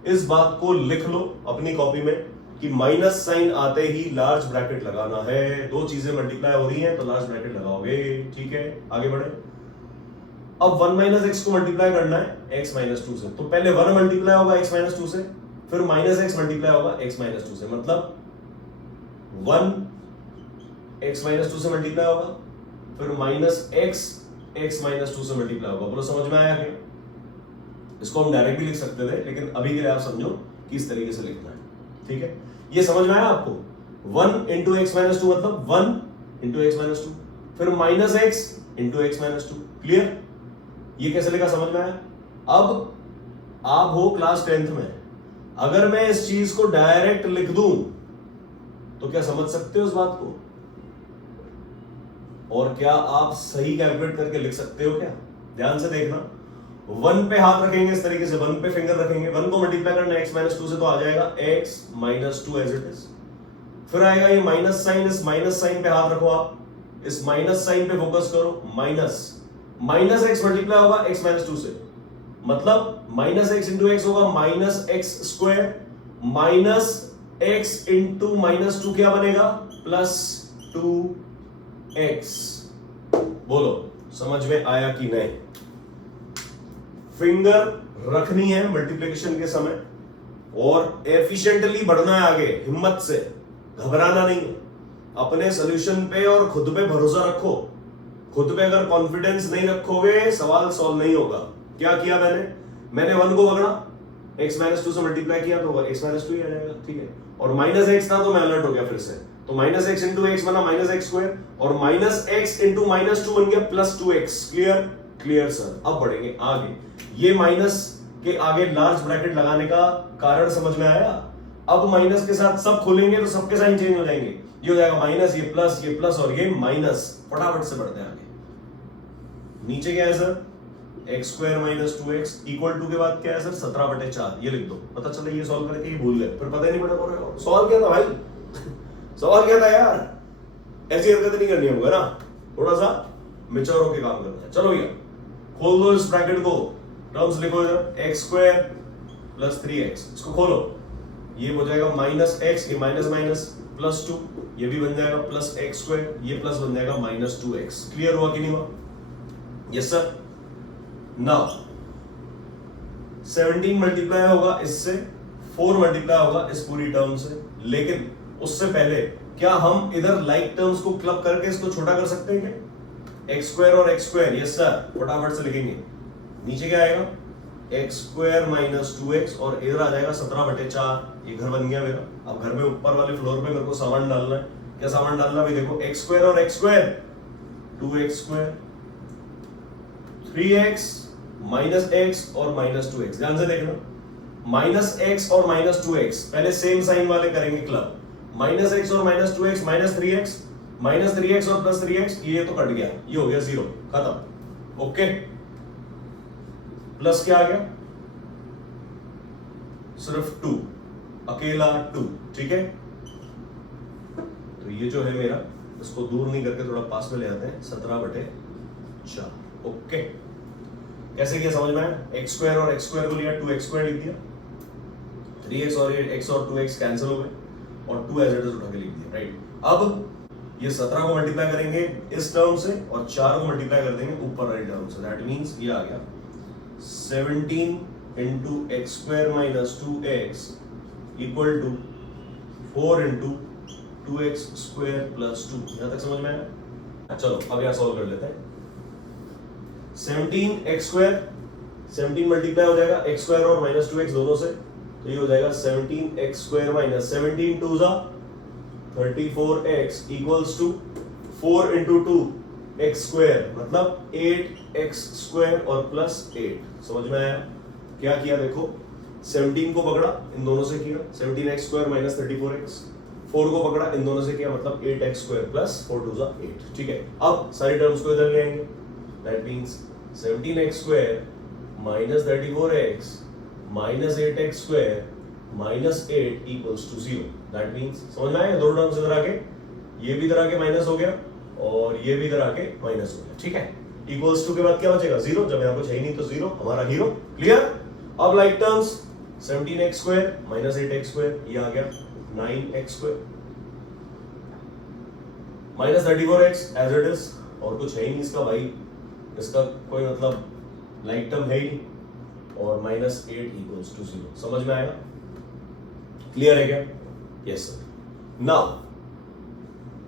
इस बात को लिख लो अपनी कॉपी में कि माइनस साइन आते ही लार्ज ब्रैकेट लगाना है. दो चीजें मल्टीप्लाई हो रही हैं तो लार्ज ब्रैकेट लगाओगे. ठीक है, आगे बढ़े. अब 1 minus x को मल्टीप्लाई करना है x minus 2 से. तो पहले 1 मल्टीप्लाई होगा x minus 2 से, फिर माइनस x मल्टीप्लाई होगा x minus 2 से. मतलब 1 x minus 2 से मल्टीप्लाई होगा, फिर माइनस x minus 2 से मल्टीप्लाई होगा. बोलो समझ में आया क्या? इसको हम डायरेक्ट भी लिख सकते थे, लेकिन अभी के लिए आप समझो कि इस तरीके से लिखना है. ठीक है, ये समझ में आया आपको? 1 into x minus 2 मतलब 1 into x minus 2, फिर minus x into x minus 2. Clear? ये कैसे लिखा, समझ में आया? अब आप हो क्लास 10th में, अगर मैं इस चीज को डायरेक्ट लिख दूं तो क्या समझ सकते हो इस बात को? और क्या आप सही कैलकुलेट करके लिख सकते हो क्या? ध्यान से देखना. 1 पे हाथ रखेंगे इस तरीके से, 1 पे फिंगर रखेंगे, 1 को मल्टीप्लाई करना x minus 2 से तो आ जाएगा x minus 2 as it is. फिर आएगा ये माइनस साइन, इस माइनस साइन पे हाथ रखो, आप इस माइनस साइन पे फोकस करो. माइनस x मल्टीप्लाई होगा x minus 2 से, मतलब माइनस x इंटू एक्स होगा minus X square, minus x into minus 2 क्या बनेगा? Plus 2x. बोलो समझ में आया कि नहीं? फिंगर रखनी है मल्टीप्लिकेशन के समय और एफिशिएंटली बढ़ना है आगे, हिम्मत से, घबराना नहीं है। अपने सोल्यूशन पे और खुद पे भरोसा रखो। खुद पे अगर कॉन्फिडेंस नहीं रखोगे सवाल सॉल्व नहीं होगा। क्या किया मैंने 1 को पकड़ा, x माइनस 2 से मल्टीप्लाई किया तो x माइनस 2 ही आ जाएगा, ठीक है। और माइनस x था तो मैं अलर्ट हो गया फिर से, तो माइनस एक्स इंटू एक्स बना माइनस एक्स स्क्वायर और माइनस एक्स इंटू माइनस 2 बन गया प्लस 2x। Clear sir. अब बढ़ेंगे आगे। ये माइनस के आगे लार्ज ब्रैकेट लगाने का कारण समझ में आया। अब माइनस के साथ सब खोलेंगे तो सबके साइन चेंज हो जाएंगे। ये हो जाएगा माइनस, ये प्लस और ये माइनस। फटाफट से बढ़ते हैं आगे। नीचे क्या है sir, X square minus 2x equal to के बाद क्या है सर 17/4। ये लिख दो, पता चला ये सॉल्व करके ये भूल गए, फिर पता ही नहीं पड़ा सॉल्व क्या था भाई। सवाल क्या था यार, ऐसी हरकत नहीं करनी होगा ना, थोड़ा सा मैच्योर होकर काम करना है। चलो भैया खोल दो इस ब्रैकेट को, टर्म्स लिखो इधर, एक्स स्क्वायर प्लस 3x, इसको खोलो, ये हो जाएगा माइनस एक्स, ये माइनस माइनस प्लस 2, ये भी बन जाएगा प्लस एक्स स्क्वायर, ये प्लस बन जाएगा माइनस 2x। क्लियर हुआ कि नहीं हुआ? Yes sir. नाउ 17 मल्टीप्लाई होगा इससे, 4 मल्टीप्लाई होगा इस पूरी टर्म से, लेकिन उससे पहले क्या हम इधर लाइक टर्म्स को क्लब करके इसको छोटा कर सकते हैं क्या? एक्स स्क्वायर और एक्स स्क्वायर, यस सर, फटाफट से लिखेंगे। नीचे क्या आएगा, एक्स स्क्वायर माइनस 2x और इधर आ जाएगा 17/4। ये घर बन गया मेरा। अब घर में ऊपर वाले फ्लोर पे मेरे को सामान डालना है। क्या सामान डालना भी देखो, एक्स स्क्वायर और x square 2x square, 3x minus x और माइनस 2x। ध्यान से देखना, माइनस x और माइनस 2x पहले सेम साइन वाले करेंगे क्लब। माइनस x और माइनस 2x माइनस 3x और प्लस 3x, ये तो कट गया, ये हो गया 0, खत्म। ओके, प्लस क्या आ गया, सिर्फ 2, अकेला 2, ठीक है। तो ये जो है मेरा, इसको दूर नहीं करके थोड़ा पास में ले आते हैं, 17/4। ओके, कैसे किया समझ में आया? एक्स स्क्वायर और एक्स स्क्वायर को लिया, 2x स्क्वायर लिख दिया, 3x और ये x और 2x कैंसिल हो गए और 2 एज इट इज उठा के लिख दिया, राइट। अब ये 17 को मल्टीप्लाई करेंगे इस टर्म से और 4 को मल्टीप्लाई कर देंगे ऊपर वाली टर्म से। दैट मींस ये आ गया 17 into X square minus 2x equal to 4 into 2x square plus 2। यहां तक समझ में आया? चलो अब यहां सॉल्व कर लेते हैं। 17 एक्स स्क्वायर, 17 मल्टीप्लाई हो जाएगा एक्स स्क्वायर और माइनस 2x दोनों से, तो ये हो जाएगा 17 एक्स स्क्वायर माइनस 17 2 जा 34x equals to 4 into 2 X square, मतलब 8x स्क्वायर और प्लस 8। समझ में आया? क्या किया देखो, 17 को पकड़ा, इन दोनों से किया, 17x स्क्वायर माइनस 34x, 4 को पकड़ा, इन दोनों से किया, मतलब 8x स्क्वायर प्लस 4 2 जा 8। ठीक है, अब सारी टर्म्स को इधर ले आएंगे। That means 17x square minus 34x minus 8x square minus 8 equals to 0. That means समझ में आया? दोनों टर्म्स इधर आके, ये भी इधर आके माइनस हो गया और ये भी इधर आके माइनस हो गया, ठीक है। इक्वल्स टू के बाद क्या बचेगा? 0। जब यहाँ कुछ है ही नहीं तो 0, हमारा हीरो। क्लियर? अब like terms 17x square minus 8x square, ये आ गया 9x square minus 34x as it is, और कुछ है ही नहीं इसका भाई, इसका कोई मतलब लाइक टर्म है ही नहीं, और माइनस 8 इक्वल्स टू 0। समझ में आएगा? क्लियर है क्या? Yes sir. नाउ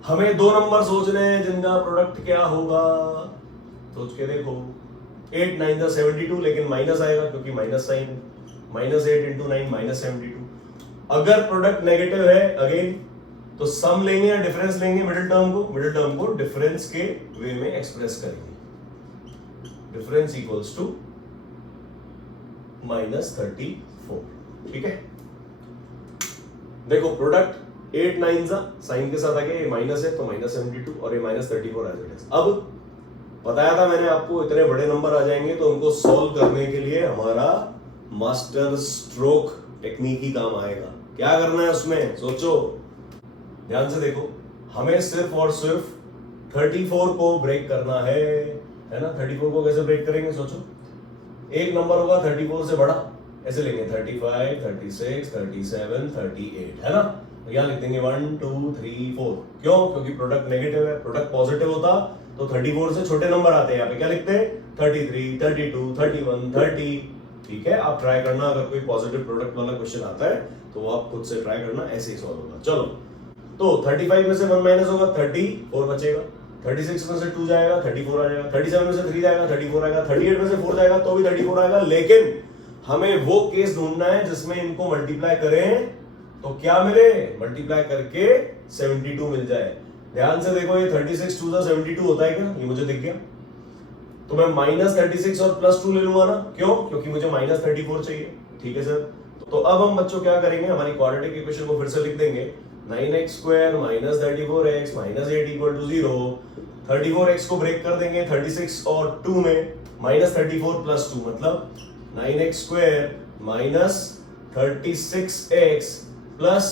हमें 2 नंबर सोचने हैं जिनका प्रोडक्ट क्या होगा। सोच के देखो, 8 9 जा 72, लेकिन माइनस आएगा क्योंकि माइनस साइन है, माइनस 8 इंटू 9 माइनस 72। अगर प्रोडक्ट नेगेटिव है अगेन तो सम लेंगे या डिफरेंस लेंगे, मिडिल टर्म को डिफरेंस के वे में एक्सप्रेस करेंगे। डिफरेंस इक्वल्स टू माइनस 34, ठीक है। देखो प्रोडक्ट 8 9 जा साइन के साथ आ गया, ये माइनस है तो माइनस 72 और ये माइनस 34 एज इट इज। अब बताया था मैंने आपको, इतने बड़े नंबर आ जाएंगे तो उनको सॉल्व करने के लिए हमारा मास्टर स्ट्रोक टेक्निक ही काम आएगा। क्या करना है उसमें, सोचो, ध्यान से देखो। हमें सिर्फ और सिर्फ 34 को ब्रेक करना है ना। 34 को कैसे ब्रेक करेंगे, सोचो। एक नंबर होगा 34 से बड़ा, ऐसे लेंगे 35 36 37 38, है ना। तो यहां लिख देंगे 1 2 3 4। क्यों? क्योंकि प्रोडक्ट नेगेटिव है। प्रोडक्ट पॉजिटिव होता तो 34 से छोटे नंबर आते हैं, यहाँ पे क्या लिखते हैं 33, 32, 31, 30। ठीक है, आप ट्राई करना, अगर कोई पॉजिटिव प्रोडक्ट वाला क्वेश्चन आता है तो वो आप खुद से ट्राई करना, ऐसे ही सॉल्व होगा। चलो, तो 35 में से 1 माइनस होगा 34 बचेगा, 36 में से 2 जाएगा 34 आ जाएगा, 37 में से 3 जाएगा 34 आएगा, 38 में से 4 जाएगा तो भी 34 आएगा। लेकिन हमें वो केस ढूंढना है जिसमें इनको मल्टीप्लाई करें तो क्या मिले, मल्टीप्लाई करके 72 मिल जाए। ध्यान से देखो, ये 36 2 72 होता है क्या, ये मुझे दिख गया, तो मैं -36 और +2 ले लूंगा ना, क्यों, क्योंकि मुझे -34 चाहिए। ठीक है सर, तो अब हम बच्चों क्या करेंगे, हमारी क्वाड्रेटिक इक्वेशन को फिर से लिख देंगे, 9x square minus 34x minus 8 equal to 0। 34x को ब्रेक कर देंगे 36 और 2 में, -34 + 2 मतलब 9x square minus 36x plus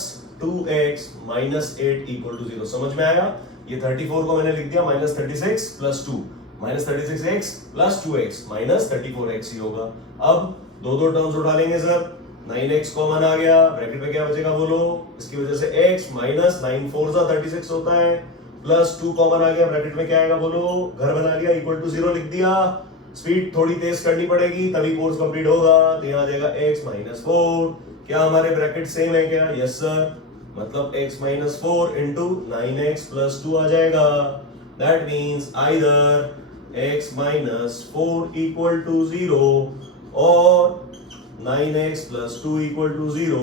2x minus 8 equal to 0। समझ में आया? ये 34 को मैंने लिख दिया -36 + 2, -36x plus 2x minus 34x ही होगा। अब दो टर्म्स उठा लेंगे सर, 9x कॉमन आ गया, ब्रैकेट में क्या बचेगा बोलो, इसकी वजह से x माइनस 9 4 36 होता है, प्लस 2 कॉमन आ गया, ब्रैकेट में क्या आएगा बोलो, घर बना लिया, इक्वल टू 0 लिख दिया। स्पीड थोड़ी तेज करनी पड़ेगी तभी कोर्स कंप्लीट होगा, तो यहाँ आ जाएगा x माइनस 4। क्या हमारे ब्रैकेट सेम है क्या? यस सर, मतलब x minus 4 into 9x plus 2 आ जाएगा। That means either x minus 4 equal to 0 और 9x plus 2 equal to 0.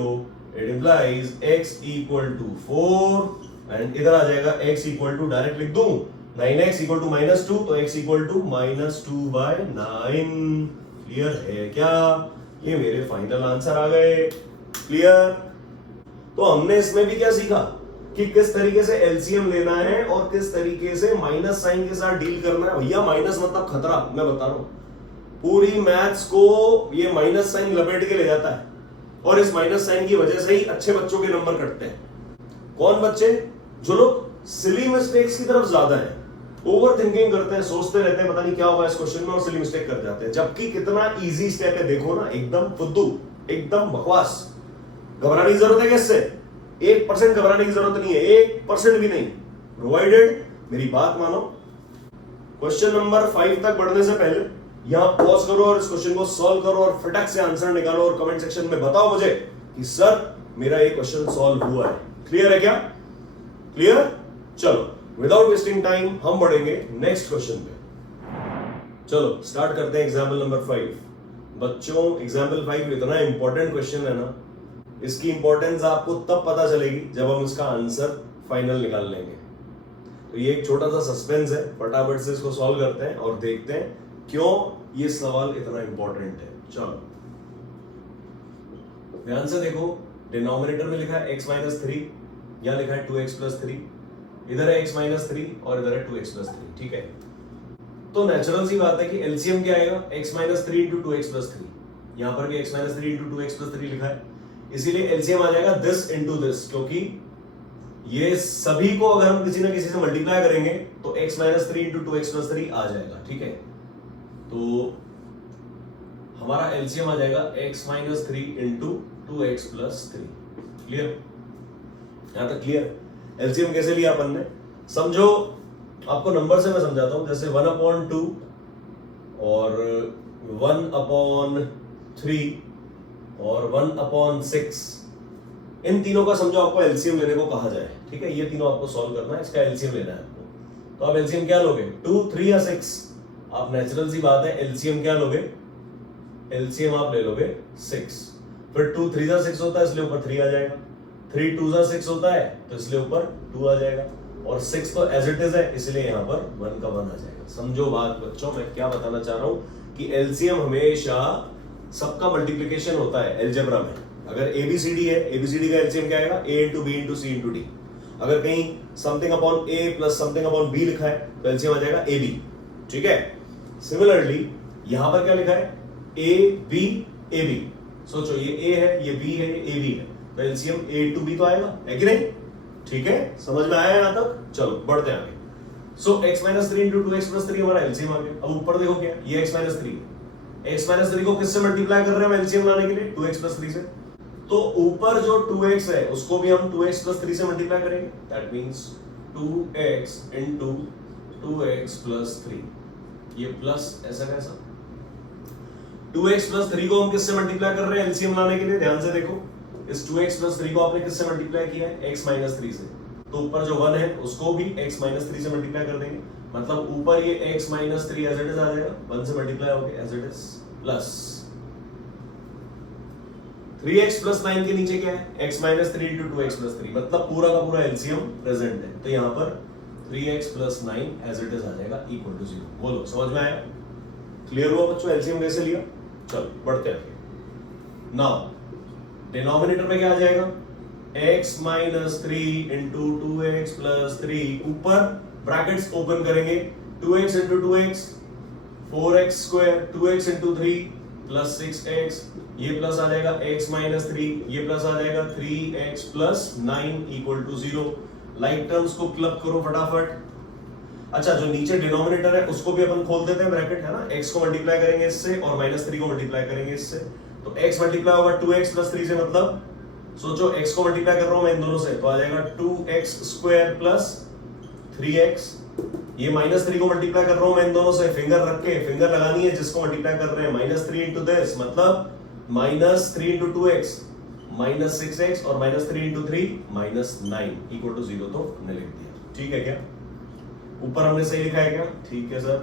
It implies x equal to 4 and इधर आ जाएगा x equal to, डायरेक्ट लिख दूं 9x equal to -2 तो x equal to -2/9। Clear है क्या? ये मेरे फाइनल आंसर आ गए। क्लियर? तो हमने इसमें भी क्या सीखा कि किस तरीके से एलसीएम लेना है और किस तरीके से माइनस साइन के साथ डील करना है। भैया माइनस मतलब खतरा, मैं बता रहा हूं, पूरी मैथ्स को ये माइनस साइन लपेट के ले जाता है और इस माइनस साइन की वजह से ही अच्छे बच्चों के नंबर कटते हैं। कौन बच्चे? जो लोग सिली मिस्टेक्स की तरफ ज्यादा हैं, ओवर थिंकिंग करते हैं, सोचते रहते हैं पता नहीं क्या होगा इस क्वेश्चन में और सिली मिस्टेक कर जाते हैं। जबकि कितना इजी स्टेप है, देखो ना, एकदम फुद्दू, एकदम बकवास। घबराने की जरूरत है कैसे? 1% घबराने की जरूरत नहीं है, 1% भी नहीं, प्रोवाइडेड मेरी बात मानो। क्वेश्चन नंबर 5 तक बढ़ने से पहले यहां पॉज करो और इस क्वेश्चन को सॉल्व करो और फटाक से आंसर निकालो और कमेंट सेक्शन में बताओ मुझे कि सर मेरा ये क्वेश्चन सॉल्व हुआ है। क्लियर है क्या? क्लियर? चलो, विदाउट वेस्टिंग टाइम हम बढ़ेंगे नेक्स्ट क्वेश्चन पे। चलो स्टार्ट करते हैं एग्जाम्पल नंबर 5। बच्चों, एग्जाम्पल 5 इतना इंपॉर्टेंट क्वेश्चन है ना, इसकी इंपॉर्टेंस आपको तब पता चलेगी जब हम इसका आंसर फाइनल निकाल लेंगे। तो ये एक छोटा सा सस्पेंस है, फटाफट से इसको सॉल्व करते हैं और देखते हैं क्यों ये सवाल इतना इंपॉर्टेंट है। चलो ध्यान से देखो, डिनोमिनेटर में लिखा है x माइनस 3, यहां लिखा है 2x प्लस 3, इधर है x माइनस 3 और इधर है 2x प्लस 3। ठीक है, तो नेचुरल सी बात है कि एलसीएम क्या आएगा, x minus 3 into 2x plus 3। यहां पर भी x minus 3 into 2x plus 3 लिखा है, इसीलिए एलसीएम आ जाएगा दिस इंटू दिस, क्योंकि ये सभी को अगर हम किसी ना किसी से मल्टीप्लाई करेंगे तो x minus 3 into 2x plus 3 आ जाएगा। ठीक है, तो हमारा एलसीएम आ जाएगा x minus 3 into 2x plus 3। Clear? यहां तक क्लियर? एलसीएम कैसे लिया अपन ने, समझो, आपको नंबर से मैं समझाता हूं। जैसे 1/2 और 1/3 और 1/6, इन तीनों का समझो आपको एलसीएम लेने को कहा जाए। ठीक है, ये तीनों आपको सॉल्व करना है, इसका एलसीएम लेना है आपको। तो आप एलसीएम क्या लोगे, 2, 3 या 6? आप नेचुरल सी बात है, एलसीएम क्या लोगे, एलसीएम आप ले लोगे 6। फिर 2 3 6 होता है इसलिए ऊपर 3 आ जाएगा, 3 2 6 होता है तो इसलिए ऊपर 2 आ जाएगा, और 6 तो एज इट इज है इसलिए यहाँ पर 1 का 1 आ जाएगा। समझो बात बच्चों, मैं क्या बताना चाह रहा हूँ कि एलसीएम हमेशा सबका मल्टीप्लीकेशन होता है एलजेब्रा में। अगर एबीसीडी है, एबीसीडी का एलसीएम क्या आएगा, a into B into C into D. अगर कहीं समथिंग अपॉन ए प्लस समथिंग अपॉन बी लिखा है तो एलसीएम आ जाएगा ए बी। ठीक है, सिमिलरली यहां पर क्या लिखा है, ए बी ए बी। सोचो, ये ए है, ये बी है, ये ए बी है, तो एलसीएम ए टू बी तो आएगा, है कि नहीं? ठीक है, समझ में आया यहां तक? चलो बढ़ते हैं आगे। सो x minus 3 into 2x plus 3 हमारा एलसीएम आ गया। अब ऊपर देखो क्या, ये x माइनस 3, x माइनस 3 को किससे मल्टीप्लाई कर रहे हैं हम एलसीएम लाने के लिए, 2x प्लस 3 से। तो ऊपर जो 2x है उसको भी हम 2x प्लस 3 से मल्टीप्लाई करेंगे। That means 2x into 2x plus 3, ये प्लस ऐसा कैसा, 2x प्लस 3 को हम किससे मल्टीप्लाई कर रहे हैं एलसीएम लाने के लिए, ध्यान से देखो, इस 2x प्लस 3 को आपने किससे मल्टीप्लाई किया है, x माइनस 3 से, तो ऊपर जो 1 है उसको भी x माइनस 3 से मल्टीप्लाई कर देंगे, मतलब ऊपर ये x minus 3 as it is आ जाएगा, 1 से मल्टीप्लाई हो गया as it is, plus 3x plus 9 के नीचे क्या है, x minus 3 into 2x plus 3, मतलब पूरा का पूरा एलसीएम प्रेजेंट है, तो यहाँ पर 3x plus 9 as it is आ जाएगा इक्वल टू 0। बोलो समझ में आया, क्लियर हुआ बच्चों एलसीएम कैसे लिया। चलो बढ़ते हैं, नाउ डिनोमिनेटर में क्या आ जाएगा, x minus 3 into 2x plus 3, ऊपर ब्रैकेट्स ओपन करेंगे, 2x into 2x 4x square, 2x into 3 plus 6x, ये प्लस आ जाएगा x माइनस 3, ये प्लस आ जाएगा 3x plus 9 equal to 0। Like terms को क्लब करो फटाफट। अच्छा जो नीचे डिनोमिनेटर है उसको भी अपन खोल देते हैं ब्रैकेट, है ना, x को मल्टीप्लाई करेंगे इससे और माइनस 3 को मल्टीप्लाई करेंगे इससे, तो x मल्टीप्लाई होगा 2x प्लस 3 से, मतलब सोचो x को मल्टीप्लाई कर रहा हूं मैं इन दोनों से, तो आ जाएगा 2x स्क्वायर प्लस 3x, ये माइनस 3 को मल्टीप्लाई कर रहा हूं मैं इन दोनों से, फिंगर रख के, फिंगर लगानी है जिसको मल्टीप्लाई कर रहे हैं, माइनस 3 इंटू दिस, मतलब minus 3 into 2x minus 6x और minus 3 into 3 minus 9 equal to 0, तो हमने लिख दिया, ठीक है क्या, ऊपर हमने सही लिखा है क्या, ठीक है sir,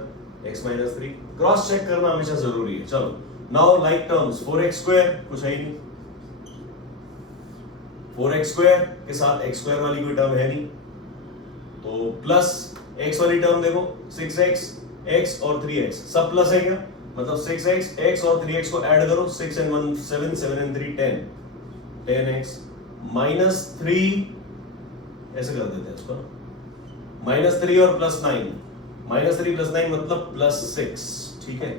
x minus 3, cross check करना हमेशा जरूरी है। चलो now like terms, 4x square कुछ है ही नहीं, 4x स्क्वायर के साथ x स्क्वायर वाली कोई टर्म है नहीं, तो प्लस x वाली टर्म देखो 6x, x और 3x सब प्लस है क्या, मतलब 6x, x और 3x को ऐड करो, 6 and 1 7, 7 and 3 10, 10x माइनस 3, ऐसे कर देते हैं इसको, माइनस 3 और प्लस 9, माइनस 3 प्लस 9 मतलब प्लस 6, ठीक है,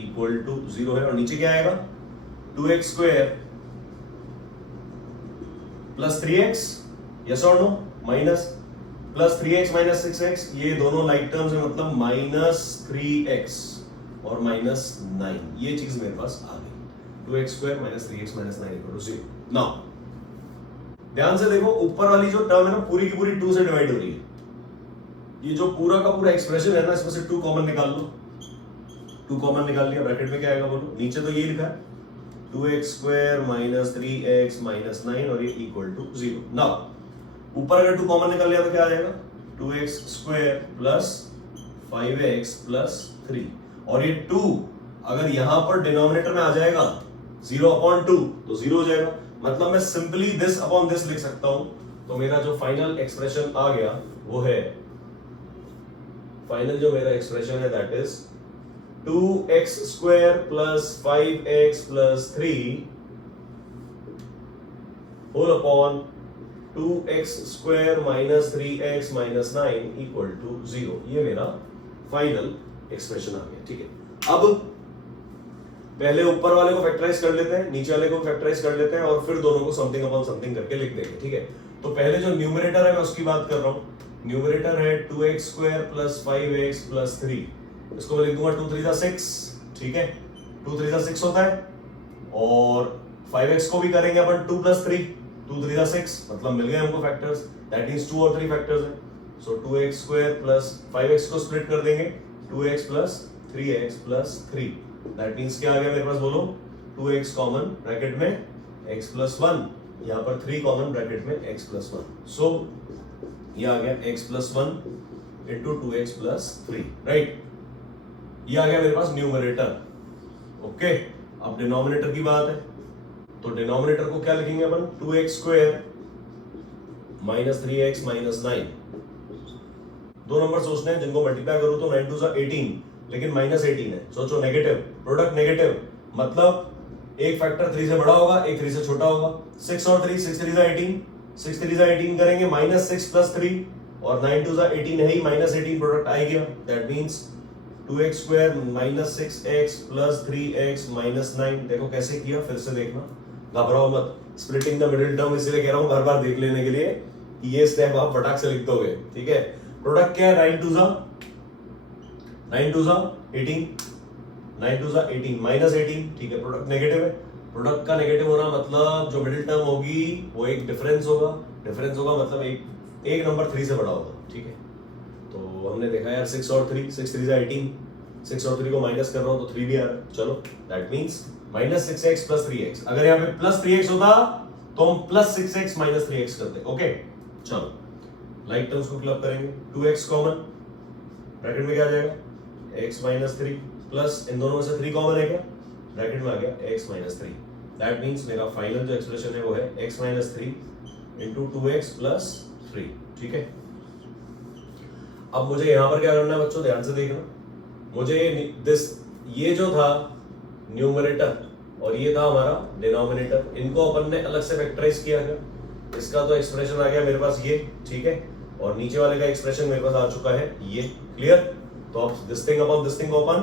इक्वल टू 0 है, और नीचे क्या आएगा 2x square plus 3x, yes और no, minus plus 3x minus 6x, ये दोनों लाइक टर्म्स है, मतलब माइनस 3x और माइनस 9, ये चीज मेरे पास आ गई, 2x square minus 3x minus 9 equal to 0। Now ध्यान से देखो, ऊपर वाली जो टर्म है ना पूरी की पूरी 2 से डिवाइड हो रही है, ये जो पूरा का पूरा एक्सप्रेशन है ना, इसमें से 2 कॉमन निकाल लो, 2 कॉमन निकाल लिया, ब्रैकेट में क्या आएगा बोलो, नीचे तो ये लिखा है 2x square minus 3x minus 9 और ये इक्वल टू 0। नाउ ऊपर अगर 2 कॉमन निकाल लिया तो क्या आ जाएगा, 2x square plus 5x plus 3, और ये 2 अगर यहां पर डिनोमिनेटर में आ जाएगा 0/2 तो 0 हो जाएगा, मतलब मैं सिंपली दिस अपॉन दिस लिख सकता हूं, तो मेरा जो फाइनल एक्सप्रेशन आ गया वो है, फाइनल जो मेरा एक्सप्रेशन है that is 2x square plus 5x plus 3 whole upon 2x square minus 3x minus 9 equal to 0, ये मेरा फाइनल एक्सप्रेशन आ गया, ठीक है। अब पहले ऊपर वाले को फैक्टराइज कर लेते हैं, नीचे वाले को फैक्टराइज कर लेते हैं, और फिर दोनों को समथिंग अपॉन समथिंग करके लिख देंगे, ठीक है। तो पहले जो न्यूमरेटर है मैं उसकी बात कर रहा हूं, न्यूमरेटर है 2x square plus 5x plus 3, इसको मैं लिख दूंगा 2 3 6, ठीक है, 2 3 6 होता है, और 5x को भी करेंगे अपन 2 प्लस 3, 2 3 6, मतलब मिल गए हमको फैक्टर्स, दैट मींस 2 और 3 फैक्टर्स है, सो 2x स्क्वायर प्लस 5x को स्प्लिट कर देंगे, 2x plus 3x plus 3, that means क्या आ गया मेरे पास बोलो, 2x कॉमन ब्रैकेट में x प्लस 1, यहाँ पर 3 कॉमन ब्रैकेट में x प्लस 1, सो ये आ गया x plus 1 into 2x plus 3, right, ये आ गया मेरे पास न्यूमरेटर, ओके। अब डिनोमिनेटर की बात है, तो डिनोमिनेटर को क्या लिखेंगे अपन, 2x square minus 3x minus 9, दो नंबर सोचने हैं जिनको मल्टीप्लाई करो तो 9 2 18, लेकिन माइनस 18 है, सोचो नेगेटिव, प्रोडक्ट नेगेटिव, मतलब एक फैक्टर 3 से बड़ा होगा, एक 3 से छोटा होगा, 6 और 3, 6 3 18, 6 3 18 करेंगे, माइनस 6 प्लस 3, और 9 2 18 है ही, माइनस 18 प्रोडक्ट आ गया, that means 2x square minus 6x plus 3x minus 9, देखो कैसे किया, फिर से देखना, घबराओ मत, स्प्लिटिंग द मिडिल टर्म इसलिए कह रहा हूं बार-बार देख लेने के लिए कि ये स्टेप आप फटाक से लिख दोगे, ठीक है। प्रोडक्ट क्या है, 9 2 18, 9 2 18 माइनस 18, ठीक है, प्रोडक्ट नेगेटिव है, प्रोडक्ट का नेगेटिव होना मतलब जो मिडिल टर्म होगी वो एक डिफरेंस होगा, डिफरेंस होगा मतलब एक नंबर 3 से बड़ा होगा, ठीक है। तो हमने देखा यार 6 और 3, 6 3 18, 6 और 3 को माइनस कर रहा हूं तो 3 भी आ रहा है। चलो that means minus 6x plus 3x। अगर यहाँ पे प्लस 3x होता तो हम प्लस 6x माइनस 3x करते। ओके चलो लाइक टर्म्स को क्लब करेंगे, 2x कॉमन, ब्रैकेट में क्या आ जाएगा x माइनस 3 प्लस इन दोनों में से 3 कॉमन है क्या, ब्रैकेट में आ गया x माइनस 3। दैट मींस मेरा फाइनल जो एक्सप्रेशन है वो है x minus 3 into 2x plus 3। ठीक है, अब मुझे यहां पर क्या करना है बच्चों, ध्यान से देखना। मुझे ये जो था न्यूमरेटर और ये था हमारा डिनोमिनेटर, इनको अपन ने अलग से फैक्टराइज किया गया। इसका तो एक्सप्रेशन आ गया मेरे पास ये, ठीक है, और नीचे वाले का एक्सप्रेशन मेरे पास आ चुका है ये। क्लियर? तो अब दिस थिंग को अपन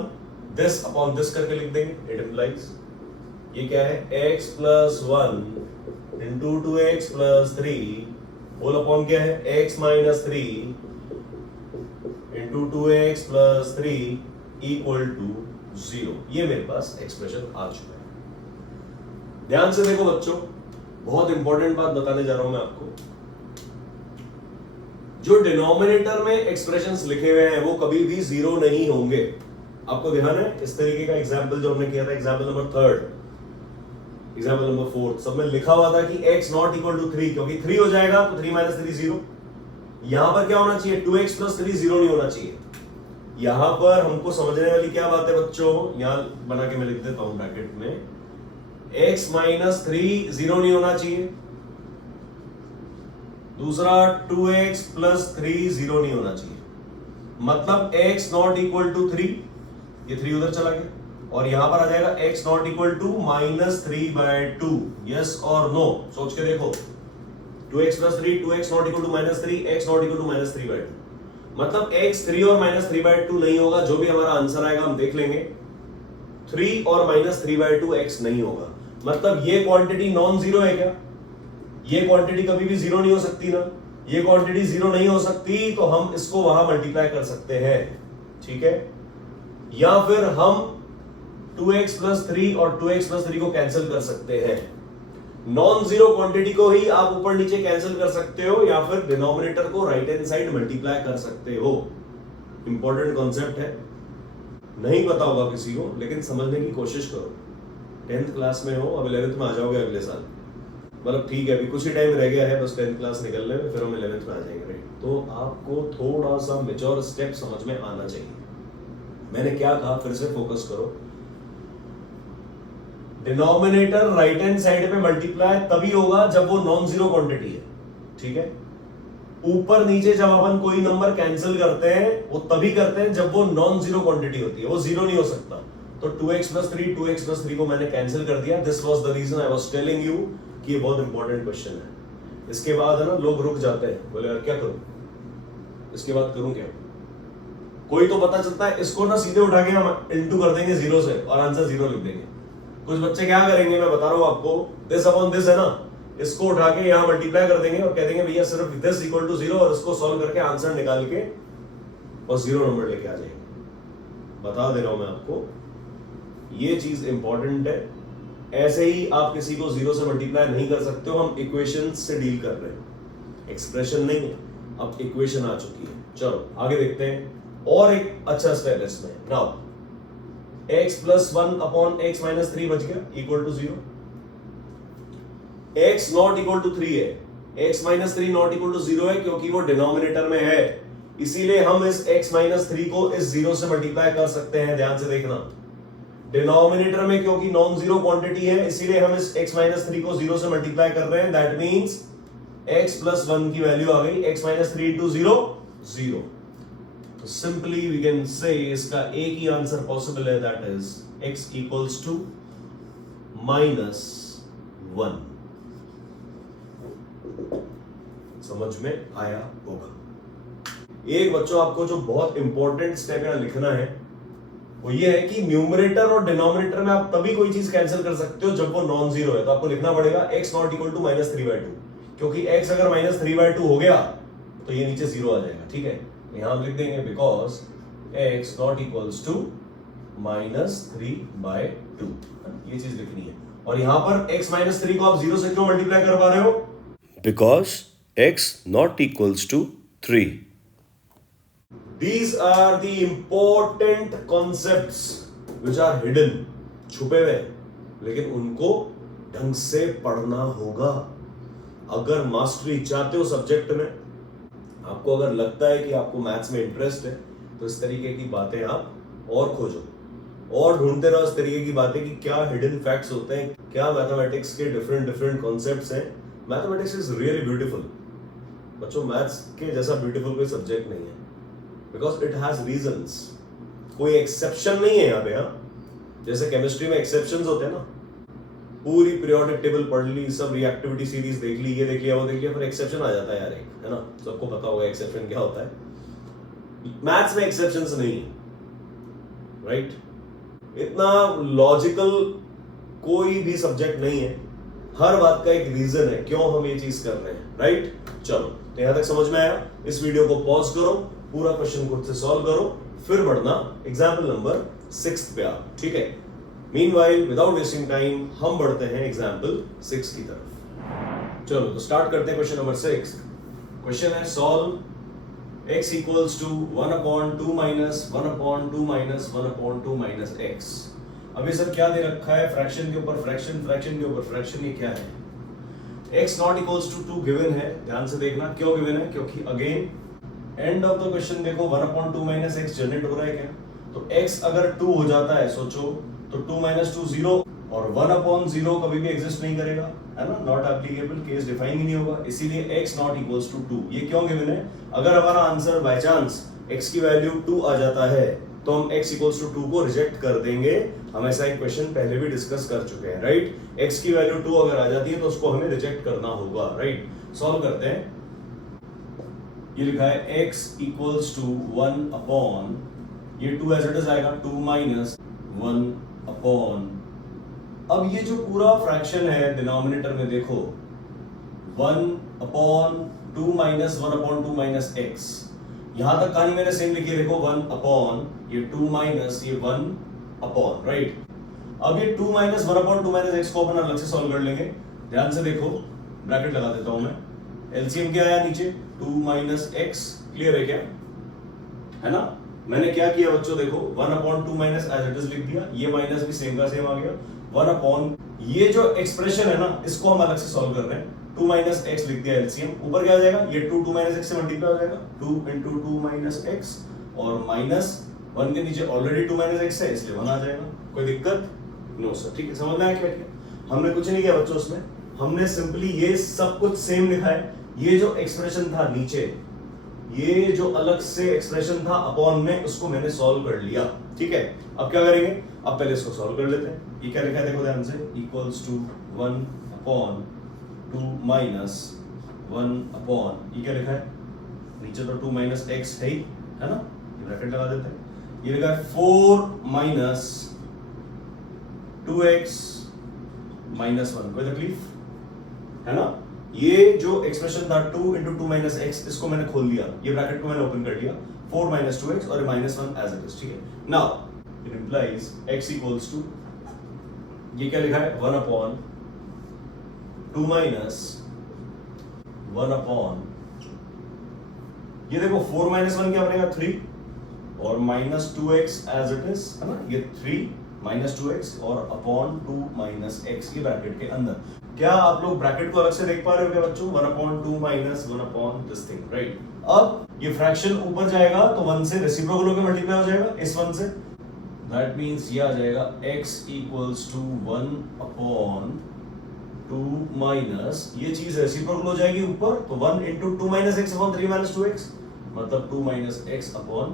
दिस अपॉन दिस करके लिख देंगे। इट इंप्लाइज ये क्या है, x plus 1 into 2x plus 3 whole upon क्या है, x minus 3 into 2x plus 3 equal to 0। ये मेरे पास एक्सप्रेशन आ चुका है। ध्यान से देखो बच्चों, बहुत इंपॉर्टेंट बात बताने जा रहा हूं मैं आपको। जो डिनोमिनेटर में एक्सप्रेशंस लिखे हुए हैं वो कभी भी 0 नहीं होंगे। आपको ध्यान है, इस तरीके का एग्जाम्पल जो हमने किया था, एग्जाम्पल नंबर 3, एग्जाम्पल नंबर 4, सब में लिखा हुआ था कि x नॉट इक्वल टू 3, क्योंकि 3 हो जाएगा तो 3 माइनस 3 0। यहां पर क्या होना चाहिए, 2x प्लस 3 0 नहीं होना चाहिए। यहां पर हमको समझने वाली क्या बात है बच्चों, यहां बना के मैं लिख देता हूं ब्रैकेट में, x माइनस 3 0 नहीं होना चाहिए। दूसरा 2x प्लस 3 0 नहीं होना चाहिए। मतलब x नॉट इक्वल टू 3, ये 3 उधर चला गया, और यहां पर आ जाएगा x not equal to minus 3/2। Yes और नो, सोच के देखो, 2x plus 3, 2x not equal to minus 3, x not equal to minus 3/2। मतलब x 3 और माइनस 3/2 नहीं होगा। जो भी हमारा आंसर आएगा हम देख लेंगे, 3 और माइनस 3/2 x नहीं होगा। मतलब ये क्वांटिटी नॉन जीरो है क्या, ये क्वांटिटी कभी भी जीरो नहीं हो सकती ना। ये क्वांटिटी जीरो नहीं हो सकती तो हम इसको वहां मल्टीप्लाई कर सकते हैं, ठीक है। या फिर हम 2x प्लस 3 और 2x प्लस 3 को कैंसिल कर सकते हैं। नॉन जीरो क्वांटिटी को ही आप ऊपर नीचे कैंसिल कर सकते हो, या फिर डिनोमिनेटर को राइट हैंड साइड मल्टीप्लाई कर सकते हो। इंपॉर्टेंट कॉन्सेप्ट है, नहीं पता होगा किसी को, लेकिन समझने की कोशिश करो। 10th क्लास में हो, अब 11th में आ जाओगे अगले साल, मतलब ठीक है अभी कुछ ही टाइम रह गया है बस 10th क्लास निकलने में, फिर हम 11th में आ जाएंगे, राइट। तो आपको थोड़ा सा मैच्योर स्टेप समझ में आना चाहिए। मैंने क्या कहा, फिर से फोकस करो। डिनोमिनेटर राइट हैंड साइड पे मल्टीप्लाई तभी होगा जब वो नॉन जीरो क्वांटिटी है, ठीक है। ऊपर नीचे जब अपन कोई नंबर कैंसिल करते हैं वो तभी करते हैं जब वो नॉन जीरो क्वांटिटी होती है, वो जीरो नहीं हो सकता। तो 2x प्लस 3, 2x प्लस 3 को मैंने कैंसिल कर दिया। This was the reason I was telling you कि ये बहुत इंपॉर्टेंट क्वेश्चन है। इसके बाद है ना लोग रुक जाते हैं, बोले यार क्या करूं, इसके बाद करूं क्या। कोई तो पता चलता है इसको ना सीधे उठा के हम इनटू कर देंगे जीरो से और आंसर जीरो लिख देंगे। कुछ बच्चे क्या करेंगे, मैं बता रहा हूं आपको, दिस अपॉन दिस है ना, इसको उठा के यहां मल्टीप्लाई कर देंगे और कह देंगे भैया सिर्फ दिस इक्वल टू जीरो, और इसको सॉल्व करके आंसर निकाल के और जीरो नंबर लेके आ जाएंगे। बता दे रहा हूं मैं आपको, ये चीज इंपॉर्टेंट है। ऐसे ही आप किसी को जीरो से मल्टीप्लाई नहीं कर सकते हो। हम इक्वेशन से डील कर रहे हैं, एक्सप्रेशन नहीं है। अब इक्वेशन आ चुकी है, चलो आगे देखते हैं। और एक अच्छा स्टेप है इसमें। Now x plus 1 upon x minus 3 बच गया equal to 0। x not equal to 3 है, x minus 3 not equal to 0 है क्योंकि वो डिनोमिनेटर में है, इसीलिए हम इस x माइनस 3 को इस 0 से मल्टीप्लाई कर सकते हैं। ध्यान से देखना, डिनोमिनेटर में क्योंकि नॉन जीरो क्वांटिटी है इसीलिए हम इस x माइनस 3 को 0 से मल्टीप्लाई कर रहे हैं। दैट मींस x प्लस 1 की वैल्यू आ गई x माइनस 3 इंटू 0 0। तो सिंपली वी कैन से इसका एक ही आंसर पॉसिबल है, that is x equals to minus 1। समझ में आया होगा। एक बच्चों आपको जो बहुत इंपॉर्टेंट स्टेप यहां लिखना है वो ये है कि न्यूमरेटर और डिनोमिनेटर में आप तभी कोई चीज कैंसिल कर सकते हो जब वो नॉन जीरो है। तो आपको लिखना पड़ेगा x not equal to minus 3/2, क्योंकि x अगर माइनस 3/2 हो गया तो ये नीचे जीरो आ जाएगा, ठीक है। यहां हम लिख देंगे because x not equals to minus 3/2, ये चीज लिखनी है। और यहां पर x माइनस 3 को आप जीरो से क्यों मल्टीप्लाई कर पा रहे हो, because x not equals to 3। These are the important concepts which are hidden, छुपे हुए, लेकिन उनको ढंग से पढ़ना होगा। अगर मास्टरी चाहते हो सब्जेक्ट में, आपको अगर लगता है कि आपको मैथ्स में इंटरेस्ट है, तो इस तरीके की बातें आप और खोजो और ढूंढते रहो इस तरीके की बातें कि क्या हिडन फैक्ट्स होते हैं, क्या मैथमेटिक्स के डिफरेंट कॉन्सेप्ट्स हैं। मैथमेटिक्स इज रियली ब्यूटीफुल बच्चों, मैथ्स के जैसा ब्यूटीफुल कोई सब्जेक्ट नहीं है, बिकॉज इट हैज रीजंस। कोई एक्सेप्शन नहीं है यहाँ पे। हाँ, जैसे केमिस्ट्री में एक्सेप्शंस होते हैं ना, पूरी पीरियोडिक टेबल पढ़ ली, सब रिएक्टिविटी सीरीज देख ली, ये देख लिया, वो देख लिया, फिर एक्सेप्शन आ जाता है यार एक, है ना, सबको पता होगा एक्सेप्शन क्या होता है। मैथ्स में एक्सेप्शंस नहीं है, राइट? इतना लॉजिकल कोई भी सब्जेक्ट नहीं है, हर बात का एक रीजन है क्यों हम ये चीज कर रहे हैं, राइट? चलो, तो यहां तक समझ में आया? इस वीडियो को पॉज करो, पूरा क्वेश्चन खुद से सॉल्व करो, फिर बढ़ना एग्जाम्पल नंबर 6 पे आप, ठीक है? मीनवाइल विदाउट वेस्टिंग टाइम हम बढ़ते हैं एग्जाम्पल 6 की तरफ। चलो तो स्टार्ट करते हैं क्वेश्चन नंबर 6। क्वेश्चन है solve x equals to 1/2 minus 1/2 minus 1/2 minus x। अभी सर क्या दे रखा है? फ्रैक्शन के ऊपर फ्रैक्शन, फ्रैक्शन के ऊपर फ्रैक्शन। ये क्या है? x not equals to 2 given है, ध्यान से देखना क्यों गिवन है, क्योंकि again end of the question देखो 1/2 माइनस x जनरेट हो रहा है क्या? तो x अगर 2 हो जाता है, सोचो, तो 2 माइनस 2 0 और 1/0 कभी भी एग्जिस्ट नहीं करेगा, है ना, नॉट एप्लीकेबल, केस डिफाइन ही नहीं होगा, इसीलिए x नॉट इक्वल्स टू 2। ये क्यों गिवन है? अगर हमारा आंसर बाय चांस x की वैल्यू 2 आ जाता है तो हम x इक्वल्स टू 2 को रिजेक्ट कर देंगे। हम ऐसा एक क्वेश्चन पहले भी डिस्कस कर चुके हैं, राइट? x की वैल्यू 2 अगर आ जाती है तो उसको हमें रिजेक्ट करना होगा, राइट? सॉल्व करते हैं। ये लिखा है x इक्वल्स टू 1 अपॉन, ये 2 एज इट इज आएगा, 2 माइनस 1 अपॉन, अब ये जो पूरा फ्रैक्शन है डिनोमिनेटर में देखो 1/2 माइनस 1/2 माइनस x, यहां तक कहानी मैंने सेम लिखी है, देखो 1 अपॉन, ये 2 माइनस ये 1 अपॉन, राइट? अब ये 2 माइनस 1/2 माइनस x को अपन अलग से सॉल्व कर लेंगे। ध्यान से देखो, ब्रैकेट लगा देता हूं मैं, एलसीएम क्या आया नीचे 2 माइनस x, क्लियर है क्या? है ना? मैंने क्या किया बच्चों, देखो 1/2 माइनस एज इट इज लिख दिया, ये माइनस भी सेम का सेम आ गया, 1 अपॉन, ये जो एक्सप्रेशन है ना इसको हम अलग से सॉल्व कर रहे हैं, 2 माइनस x लिख दिया एलसीएम, ऊपर क्या आ जाएगा, ये 2 माइनस x से मल्टीप्लाई हो जाएगा, 2 इंटू 2 माइनस x, और माइनस 1 के नीचे ऑलरेडी 2 माइनस x है इसलिए 1 आ जाएगा। कोई दिक्कत? नो सर, ठीक है, समझ में आया क्या? हमने कुछ नहीं किया बच्चों उसमें, हमने सिंपली ये सब कुछ सेम लिखा है, ये जो एक्सप्रेशन था नीचे, ये जो अलग से एक्सप्रेशन था अपॉन में, उसको मैंने सॉल्व कर लिया, ठीक है? अब क्या करेंगे, अब पहले इसको सॉल्व कर लेते हैं। ये क्या लिखा है देखो ध्यान से, equals to 1 upon 2 minus 1 upon, ये क्या लिखा है नीचे, तो 2 माइनस x है ही, है ना, ये ब्रैकेट लगा देते हैं। ये लिखा है 4 माइनस 2x माइनस 1, कोई तकलीफ है ना? ये जो एक्सप्रेशन था 2 इंटू 2 माइनस x, इसको मैंने खोल दिया, ये ब्रैकेट को मैंने ओपन कर लिया, 4 माइनस 2x और माइनस 1 एज इट इज, ठीक है? Now it implies x equals to, ये क्या लिखा है 1 अपॉन 2 माइनस 1 अपॉन, ये देखो 4 माइनस 1 क्या बनेगा 3 और minus 2x as it is, है ना, ये 3 माइनस 2x और अपॉन 2 माइनस x, ये ब्रैकेट के अंदर। क्या आप लोग ब्रैकेट को अलग से देख पा रहे हो क्या बच्चों? 1/2 minus 1 upon this thing, right? अब ये फ्रैक्शन ऊपर जाएगा तो 1 से रेसिप्रोकल होकर मल्टीप्लाई हो जाएगा इस 1 से, दैट मींस ये आ जाएगा x equals to 1 upon 2 minus, ये चीज रेसिप्रोकल हो जाएगी ऊपर, तो 1 into 2 minus x upon 3 minus 2x, मतलब 2 minus x upon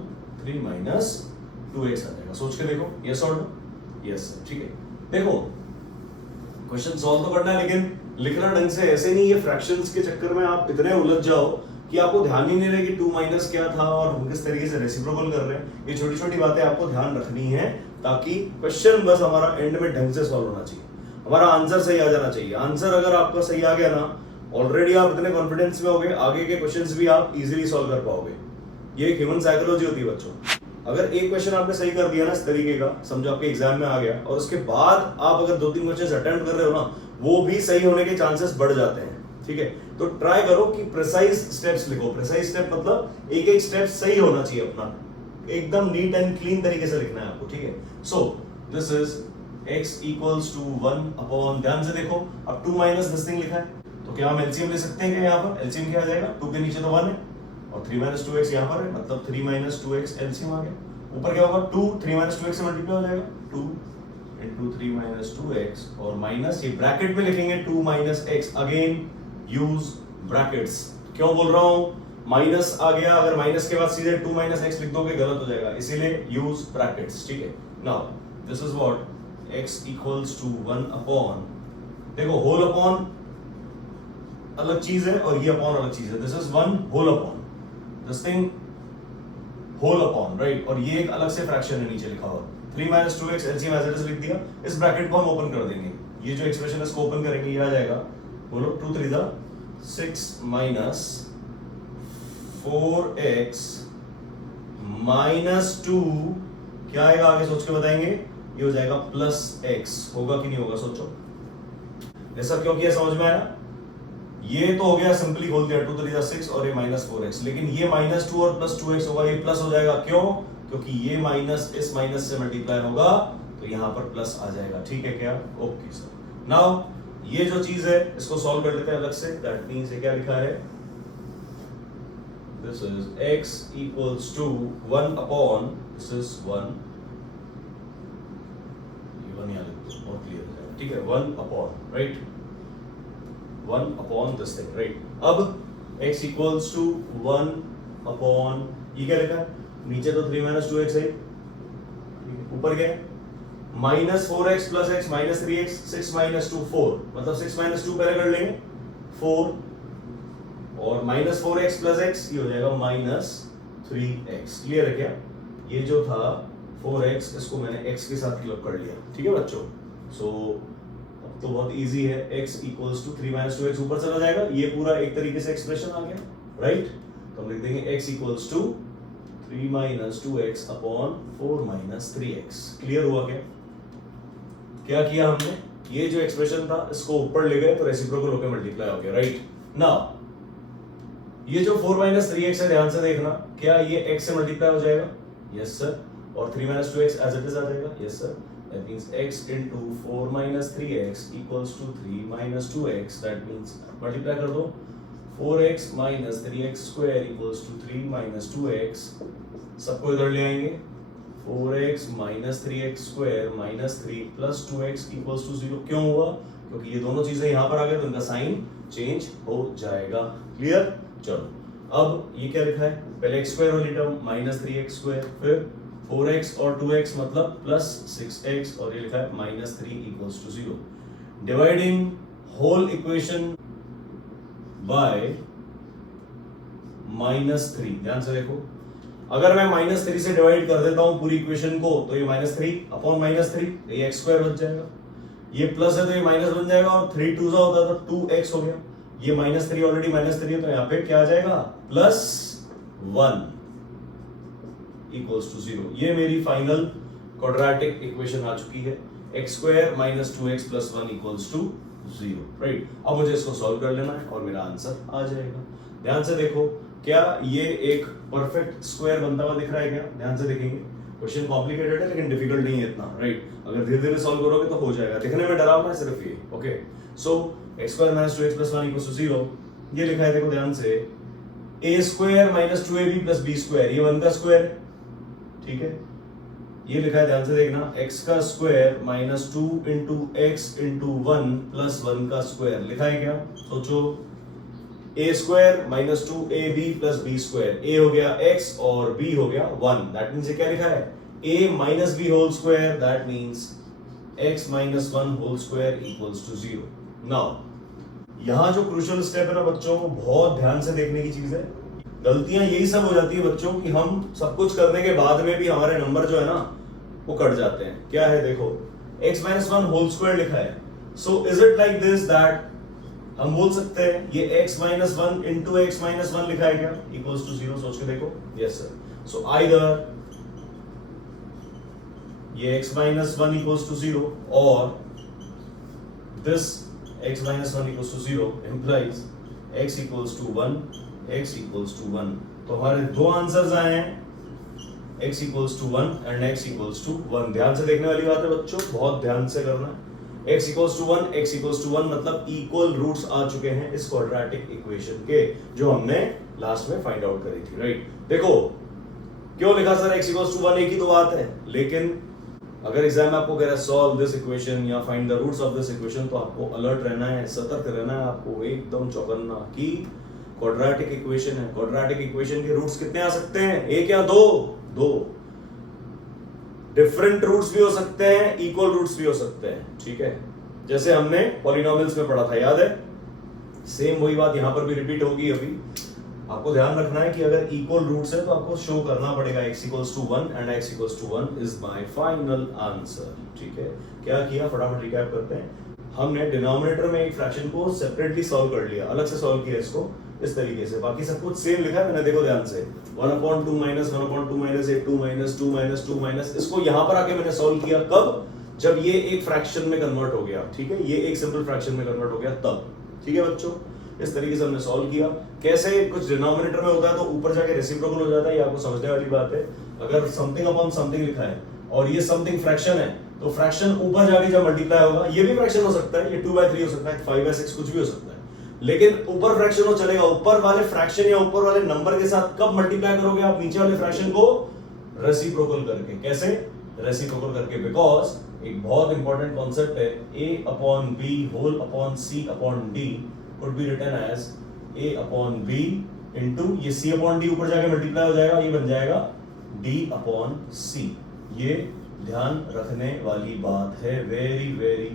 3 minus 2x आ जाएगा। सोच के देखो, यस और नो? यस सर, ठीक है। देखो क्वेश्चन सॉल्व तो करना है, लेकिन लिखना ढंग से ऐसे नहीं, ये फ्रैक्शंस के चक्कर में आप इतने उलझ जाओ कि आपको ध्यान ही नहीं रहे कि 2 माइनस क्या था और हम किस तरीके से रेसिप्रोकल कर रहे हैं। ये छोटी छोटी बातें आपको ध्यान रखनी है ताकि क्वेश्चन बस हमारा एंड में ढंग से सॉल्व होना चाहिए, हमारा आंसर सही आ जाना चाहिए। आंसर अगर आपका सही आ गया ना, ऑलरेडी आप इतने कॉन्फिडेंस में हो गए, आगे के क्वेश्चंस भी आप इजीली सॉल्व कर पाओगे। ये एक ह्यूमन साइकोलॉजी होती है बच्चों। अगर एक क्वेश्चन आपने सही कर दिया ना इस तरीके का, समझो आपके एग्जाम में आ गया, और उसके बाद आप अगर 2-3 क्वेश्चन अटेम्प्ट कर रहे हो ना, वो भी सही होने के चांसेस बढ़ जाते हैं। ठीक है, तो ट्राई करो कि प्रिसाइज स्टेप्स लिखो। प्रिसाइज स्टेप मतलब एक एक स्टेप सही होना चाहिए अपना, एकदम नीट एंड क्लीन तरीके से लिखना है आपको, ठीक है। So this is x equals to 1 upon, ध्यान से देखो अब 2 माइनस दिस थिंग लिखा है, तो क्या हम एलसीएम ले सकते हैं क्या? यहाँ पर एलसीएम क्या आ जाएगा, 2 के नीचे तो 1 है और 3 माइनस 2x यहाँ पर है, मतलब 3 माइनस 2x एलसीएम आ गया। ऊपर क्या होगा, 2 3 माइनस 2x से मल्टीप्लाई हो जाएगा, 2 इंटू 3 माइनस 2x और माइनस, ये ब्रैकेट में लिखेंगे 2 minus x, again use brackets. क्यों बोल रहा हूं, माइनस आ गया, अगर माइनस के बाद सीधे 2 माइनस x लिख दोगे गलत हो जाएगा, इसीलिए यूज ब्रैकेट्स, ठीक है। Now this is what x equals to 1 upon, देखो होल अपॉन अलग चीज है और ये अपॉन अलग चीज है, this is 1 whole upon, this thing whole upon, right, और ये एक अलग से फ्रैक्शन है नीचे लिखा हुआ। 3 minus 2x LCM as it is लिख दिया, इस ब्रैकेट को हम ओपन कर देंगे, ये जो एक्सप्रेशन है इसको ओपन करेंगे, ये आ जाएगा, बोलो 2 3 6 माइनस 4x माइनस 2, क्या आएगा आगे सोच के बताएंगे, ये हो जाएगा प्लस x, होगा कि नहीं होगा सोचो। ऐसा क्यों किया समझ में आया? ये तो हो गया सिंपली खोल दिया, 2 3 6 और ये माइनस 4x, लेकिन ये माइनस 2 और प्लस 2x होगा, ये प्लस हो जाएगा, क्यों? क्योंकि ये माइनस इस माइनस से मल्टीप्लाई होगा तो यहां पर प्लस आ जाएगा, ठीक है क्या? Okay sir. नाउ ये जो चीज है इसको सॉल्व कर लेते हैं अलग से, दैट मींस ये क्या लिखा है, this is x equals to 1 upon, this is 1, ये 1 यहां लिख दो और क्लियर हो जाएगा, ठीक है, 1 upon, right, 1 upon this thing, right. अब x इक्वल्स टू 1 अपॉन, ये क्या लिखा है, नीचे तो 3 माइनस 2x है, ऊपर क्या है, minus 4x plus x minus 3x, 6 minus 2 4, मतलब 6 माइनस 2 पहले कर लेंगे 4 और माइनस 4x प्लस x, ये हो जाएगा माइनस 3x, क्लियर है क्या? ये जो था 4x, इसको मैंने x के साथ क्लब कर लिया, ठीक है बच्चों। सो अब तो बहुत इजी है, x equals to 3 minus 2x ऊपर चला जाएगा, ये पूरा एक तरीके से एक्सप्रेशन आ गया, राइट। तो हम लिख देंगे x equals to 3 minus 2x upon 4 minus 3x, clear हुआ क्या? क्या किया हमने, ये जो एक्सप्रेशन था इसको ऊपर ले गए तो रेसिप्रोकल होकर मल्टीप्लाई हो गया, राइट। नाउ ये जो 4 माइनस 3x है, ध्यान से देखना, क्या ये x से मल्टीप्लाई हो जाएगा? Yes sir. और 3 minus 2x as it is आ जाएगा? Yes sir. That means x into 4 minus 3x equals to 3 minus 2x, that means multiply कर दो, 4x minus 3x square equals to 3 minus 2x, सबको इधर ले आएंगे, 4x minus 3x square minus 3 plus 2x equals to 0, क्यों हुआ? क्योंकि ये दोनों चीजें यहाँ पर आ गए तो इनका साइन चेंज हो जाएगा, क्लियर। चलो अब ये क्या लिखा है, पहले x स्क्वायर वाली टर्म माइनस 3x स्क्वायर, फिर 4x और 2x मतलब प्लस 6x, और ये लिखा है minus 3 equals to 0। Dividing whole equation by minus 3, ध्यान से देखो, अगर मैं माइनस 3 से डिवाइड कर देता हूं पूरी इक्वेशन को तो ये माइनस 3 अपॉन माइनस 3, ये x स्क्वायर बन जाएगा, ये प्लस है तो ये माइनस बन जाएगा, और 3 2 होता है तो 2x हो गया, ये माइनस 3 ऑलरेडी माइनस 3 है तो यहाँ पे क्या आ जाएगा, प्लस 1 इक्वल्स टू 0। ये मेरी फाइनल क्वाड्रेटिक इक्वेशन आ चुकी है, x square minus 2x plus 1 equals to 0, right. अब मुझे इसको सॉल्व कर लेना है और मेरा आंसर आ जाएगा। ध्यान से देखो, क्या ये एक परफेक्ट स्क्वायर बनता हुआ दिख रहा है क्या? ध्यान से देखेंगे, क्वेश्चन कॉम्प्लिकेटेड है लेकिन डिफिकल्ट नहीं है इतना, राइट। अगर धीरे धीरे सॉल्व करोगे तो हो जाएगा, दिखने में डरावना है सिर्फ ये, okay. So x square minus 2x plus 1 equals to 0, ये लिखा है, देखो ध्यान से, a square minus 2ab plus b square, ये 1 का स्क्वायर है, ठीक है। ये लिखा है, ध्यान से देखना, x का square minus 2 into x into 1 plus 1 का स्क्वायर, लिखा है क्या? सोचो, a square minus 2ab plus b square, a हो गया x और b हो गया 1, दैट मीन्स ये क्या लिखा है, a minus b whole square, that means x minus 1 whole square equals to 0। Now यहाँ जो क्रूशियल स्टेप है ना बच्चों, बहुत ध्यान से देखने की चीज है। गलतियां यही सब हो जाती है बच्चों कि हम सब कुछ करने के बाद में भी हमारे नंबर जो है ना वो कट जाते हैं। क्या है देखो, x माइनस 1 होल स्क्वायर लिखा है, so is it like this that हम बोल सकते हैं ये x minus 1 into x minus 1 लिखा है क्या, इक्वल्स टू 0, सोच के देखो। Yes sir. सो आइदर ये x माइनस 1 इक्वल्स टू 0 और this x minus 1 equals to 0 implies x equals to 1, x equals to 1. तो हमारे दो आंसर्स आए हैं, x equals to 1 and x equals to 1. ध्यान से देखने वाली बात है बच्चों, बहुत ध्यान से करना है. x equals to 1, x equals to 1 मतलब इक्वल रूट्स आ चुके हैं इस क्वाड्रेटिक इक्वेशन के, जो हमने लास्ट में फाइंड आउट करी थी, राइट? देखो क्यों लिखा सर x equals to 1, एक ही तो बात है, लेकिन अगर एग्जाम में आपको कह रहा है सॉल्व दिस इक्वेशन या find the roots of this equation, तो आपको अलर्ट रहना है, सतर्क रहना है, आपको एकदम चौकन्ना कि क्वाड्रेटिक इक्वेशन है. क्वाड्रेटिक इक्वेशन के रूट्स कितने आ सकते हैं? एक या दो? दो. डिफरेंट रूट्स भी हो सकते हैं, इक्वल रूट्स भी हो सकते हैं, ठीक है? जैसे हमने पॉलिनोमियल्स में पढ़ा था, याद है? सेम वही बात यहां पर भी रिपीट होगी. अभी आपको ध्यान रखना है कि अगर इक्वल रूट्स है तो आपको शो करना पड़ेगा x equals to 1 and x equals to 1 is my final answer. ठीक है, क्या किया फटाफट रिकैप करते हैं. हमने डिनोमिनेटर में एक फ्रैक्शन को सेपरेटली सॉल्व कर लिया, अलग से सॉल्व किया इसको इस तरीके से. बाकी सब कुछ सेम लिखा है मैंने, देखो ध्यान से. 1/2 minus 1/2 minus 2 minus 2 minus 2 minus, इसको यहां पर आके मैंने सॉल्व किया. कब? जब ये एक फ्रैक्शन में कन्वर्ट हो गया, ठीक है? ये एक सिंपल फ्रैक्शन में कन्वर्ट हो गया तब. ठीक है बच्चों, इस तरीके से हमने सॉल्व किया. कैसे? कुछ डिनोमिनेटर में होता है तो ऊपर जाके रेसिप्रोकल हो जाता है, ये आपको समझने वाली बात है. अगर समथिंग अपॉन समथिंग लिखा है और ये समथिंग फ्रैक्शन है, तो फ्रैक्शन ऊपर जाके जब मल्टीप्लाई होगा, ये भी फ्रैक्शन हो सकता है, ये 2/3 हो सकता है, 5/6 कुछ भी हो सकता है, लेकिन ऊपर फ्रैक्शन हो चलेगा. ऊपर वाले फ्रैक्शन या ऊपर वाले नंबर के साथ कब मल्टीप्लाई करोगे आप? नीचे वाले फ्रैक्शन को रेसिप्रोकल करके. कैसे? रेसिप्रोकल करके. बिकॉज एक बहुत इंपॉर्टेंट कॉन्सेप्ट है, a/b whole upon c/d would be written as a/b into ये c/d ऊपर जाके मल्टीप्लाई हो जाएगा, ये बन जाएगा d/c. ये ध्यान रखने वाली बात है, very very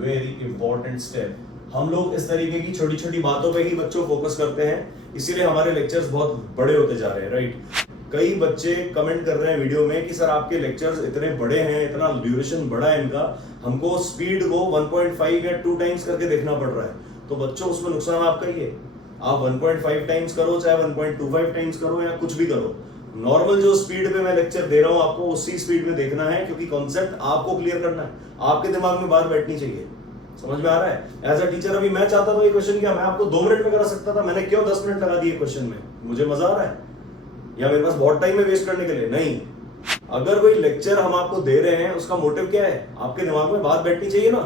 very important step. हम लोग इस तरीके की छोटी छोटी बातों पे ही बच्चों फोकस करते हैं, इसीलिए हमारे लेक्चर्स बहुत बड़े होते जा रहे हैं, राइट? कई बच्चे कमेंट कर रहे हैं वीडियो में कि सर आपके लेक्चर्स इतने बड़े हैं, इतना ड्यूरेशन बड़ा है इनका, हमको स्पीड को 1.5 या 2 टाइम्स करके देखना पड़ रहा है. तो बच्चों उसमें नुकसान आपका ही है. आप 1.5 टाइम्स करो, चाहे 1.25 टाइम्स करो, या कुछ भी करो, नॉर्मल जो स्पीड पे मैं लेक्चर दे रहा हूं आपको उसी स्पीड में देखना है, क्योंकि कॉन्सेप्ट आपको क्लियर करना है, आपके दिमाग में बात बैठनी चाहिए. समझ में आ रहा है? एज अ टीचर अभी मैं चाहता था ये क्वेश्चन क्या मैं आपको 2 मिनट में करा सकता था, मैंने क्यों 10 मिनट लगा दिए क्वेश्चन में? मुझे मजा आ रहा है या मेरे पास बहुत टाइम है वेस्ट करने के लिए? नहीं. अगर कोई लेक्चर हम आपको दे रहे हैं, उसका मोटिव क्या है? आपके दिमाग में बात बैठनी चाहिए ना.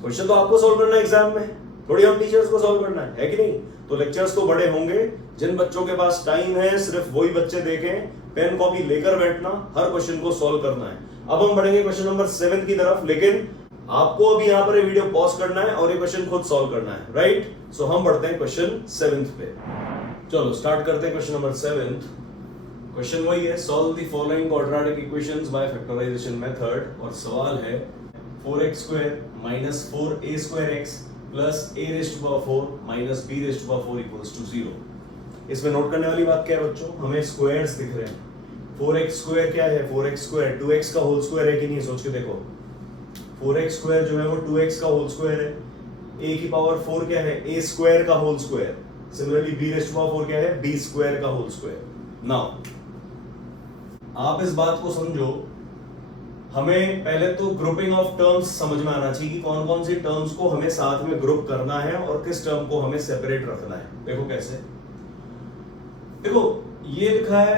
क्वेश्चन तो आपको सोल्व करना है एग्जाम में, थोड़ी हम टीचर्स को सॉल्व करना है कि नहीं? तो लेक्चर्स तो बड़े होंगे. जिन बच्चों के पास टाइम है सिर्फ वही बच्चे देखें, पेन कॉपी लेकर बैठना, हर क्वेश्चन को सॉल्व करना है. अब हम बढ़ेंगे क्वेश्चन नंबर 7 की तरफ, लेकिन आपको अभी यहां पर ये वीडियो पॉज करना है और ये क्वेश्चन खुद सॉल्व करना है, राइट? सो हम बढ़ते हैं क्वेश्चन 7 पे. चलो स्टार्ट करते हैं क्वेश्चन नंबर 7. क्वेश्चन वही है, solve the following quadratic equations by factorisation method. और सवाल है 4x² - 4a²x plus a⁴ minus b⁴ equals to 0. इसमें नोट करने वाली बात क्या है बच्चों? हमें स्क्वायर्स दिख रहे हैं. 4x² क्या है? 4x² 2x का होल स्क्वायर है कि नहीं? सोच के देखो. 4x² जो है वो 2x का होल स्क्वायर है. a⁴ क्या है? a² का होल स्क्वायर. सिमिलरली b⁴ क्या है? b² का होल स्क्वायर. नाउ आप इस बात को समझो, हमें पहले तो ग्रुपिंग ऑफ टर्म्स समझ में आना चाहिए कि कौन कौन सी टर्म्स को हमें साथ में ग्रुप करना है और किस टर्म को हमें सेपरेट रखना है. देखो कैसे. देखो ये लिखा है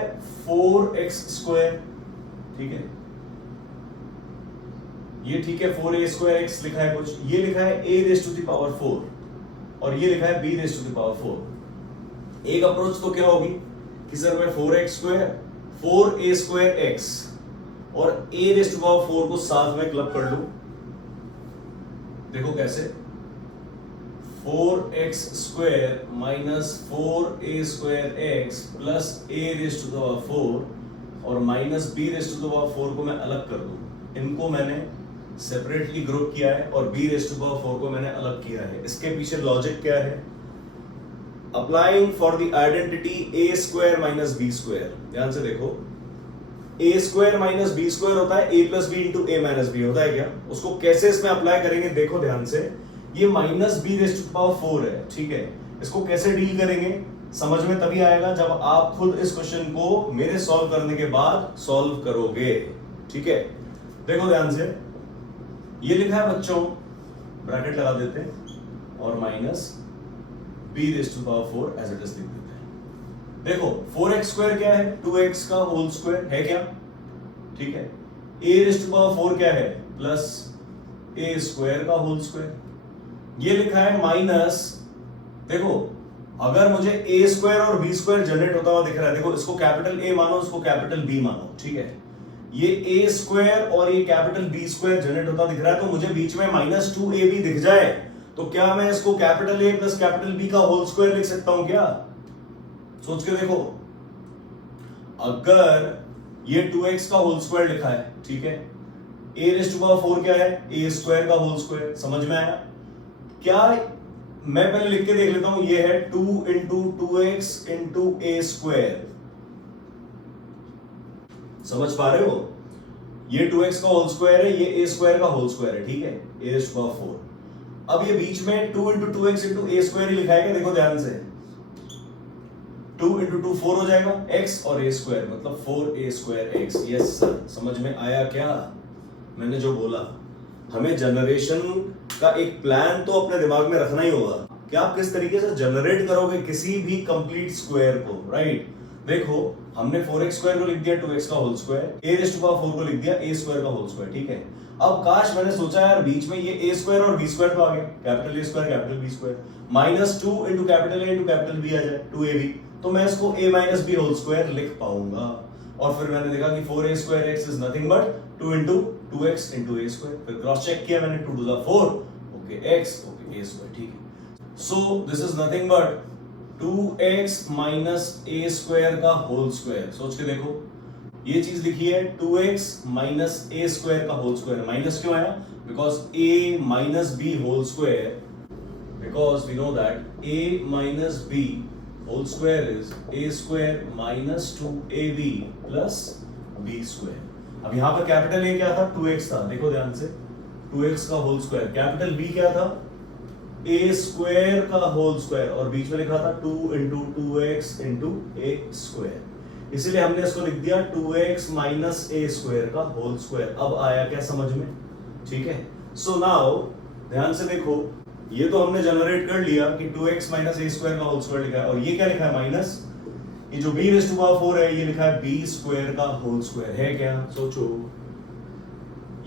4x², ठीक है, ये ठीक है. 4a²x लिखा है कुछ, ये लिखा है a⁴ और ये लिखा है b⁴. एक अप्रोच तो क्या होगी कि सर मैं 4x², 4a²x और a⁴ को साथ में क्लब कर लूं. देखो कैसे. 4x² minus 4a²x plus a⁴ और माइनस b⁴ को मैं अलग कर दूं. इनको मैंने सेपरेटली ग्रुप किया है और b⁴ को मैंने अलग किया है. इसके पीछे लॉजिक क्या है? Applying for the identity a² minus b². ध्यान से देखो, a² माइनस b² होता है a plus b into a minus b होता है क्या? उसको कैसे इसमें अप्लाई करेंगे? देखो ध्यान से, ये माइनस b⁴ है, ठीक है. इसको कैसे डील करेंगे समझ में तभी आएगा जब आप खुद इस क्वेश्चन को मेरे सॉल्व करने के बाद सॉल्व करोगे, ठीक है. देखो ध्यान से, ये लिखा है बच्चों, ब्रैकेट लगा देते हैं, और minus b raise to power 4 एज इट इज लिख देते हैं। देखो 4x स्क्वायर क्या है, 2x का होल स्क्वायर है क्या, ठीक है। a रेज़ टू पावर 4 क्या है, प्लस a स्क्वायर का होल स्क्वायर। ये लिखा है माइनस, देखो अगर मुझे a स्क्वायर और b स्क्वायर जनरेट होता हुआ दिख रहा है, देखो इसको कैपिटल A मानो, इसको कैपिटल B मानो, ठीक है। ये a स्क्वायर और ये कैपिटल B स्क्वायर जनरेट होता दिख रहा है, तो मुझे बीच में माइनस 2ab दिख जाए तो क्या मैं इसको capital A plus capital B का होल स्क्वायर लिख सकता हूं क्या? सोच के देखो, अगर ये 2x का होल स्क्वायर लिखा है, ठीक है, a रेज़ टू पावर 4 क्या है, a स्क्वायर का होल स्क्वायर, समझ में आया क्या? मैं पहले लिख के देख लेता हूं, ये है 2 into 2x into a square, समझ पा रहे हो? ये 2x का होल स्क्वायर है, ये a स्क्वायर का होल स्क्वायर है, ठीक है, a रेज़ टू पावर 4। अब ये बीच में 2 into 2x into a square ही लिखा है क्या? देखो ध्यान से, 2 इंटू 2 4 हो जाएगा, x और a स्क्वायर मतलब 4a square x। Yes sir, समझ में आया क्या मैंने जो बोला? हमें जनरेशन का एक प्लान तो अपने दिमाग में रखना ही होगा कि आप किस तरीके से जनरेट करोगे किसी भी कंप्लीट स्क्वायर को, राइट। देखो हमने 4x स्क्वायर को लिख दिया 2x का whole square, a raise to power 4 को लिख दिया a स्क्वायर का होल स्क्वायर, ठीक है। अब काश मैंने सोचा यार बीच में ये a स्क्वायर और b स्क्वायर तो आ गया, capital A square capital B square, minus 2 into capital A into capital B आ जाए 2ab, तो मैं इसको a minus b whole square लिख पाऊंगा। और फिर मैंने देखा कि 4a square x is nothing but 2 into 2x into a square, फिर क्रॉस चेक किया मैंने, 2 to the 4, okay x, okay a square, ठीक है। So this is nothing but 2x minus a square का होल स्क्वायर। सोच के देखो, ये चीज लिखी है 2x माइनस a स्क्वायर का होल स्क्वायर। माइनस क्यों आया? Because a minus b whole square, because we know that a minus b whole square is a square minus 2ab plus b square. अब यहां पर कैपिटल A क्या था? 2x था, देखो ध्यान से, 2x का होल स्क्वायर, कैपिटल B क्या था? a स्क्वायर का होल स्क्वायर, और बीच में लिखा था 2 into 2x into a square, इसीलिए हमने इसको लिख दिया 2x माइनस a स्क्वायर का होल स्क्वायर। अब आया क्या समझ में? ठीक है। सो नाउ ध्यान से देखो, ये तो हमने जनरेट कर लिया कि 2x माइनस a स्क्वायर का होल स्क्वायर लिखा है, और ये क्या लिखा है? माइनस, ये जो b रेज़ टू पावर 4 है, ये लिखा है b स्क्वायर का होल स्क्वायर है क्या? सोचो,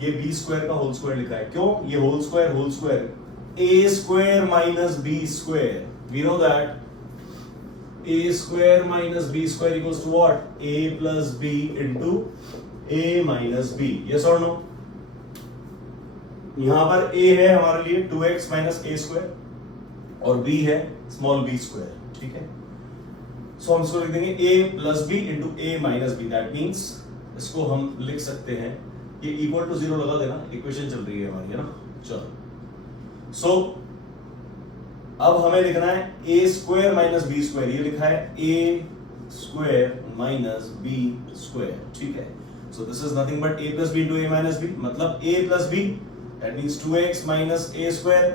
ये b स्क्वायर का होल स्क्वायर लिखा है, क्यों? ये whole square a square minus b square, we know that a square minus b square equals to what? a plus b into a minus b, yes or no? यहां पर a है हमारे लिए 2x minus a square और b है small b square, ठीक है। सो हम इसको लिख देंगे a plus b into a minus b, that means इसको हम लिख सकते हैं, ये इक्वल टू 0 लगा देना, इक्वेशन चल रही है हमारी, है ना। चलो, सो अब हमें लिखना है a square minus b square, ये लिखा है a square minus b square, ठीक है। So this is nothing but a plus b into a minus b, मतलब a plus b, that means 2x minus a square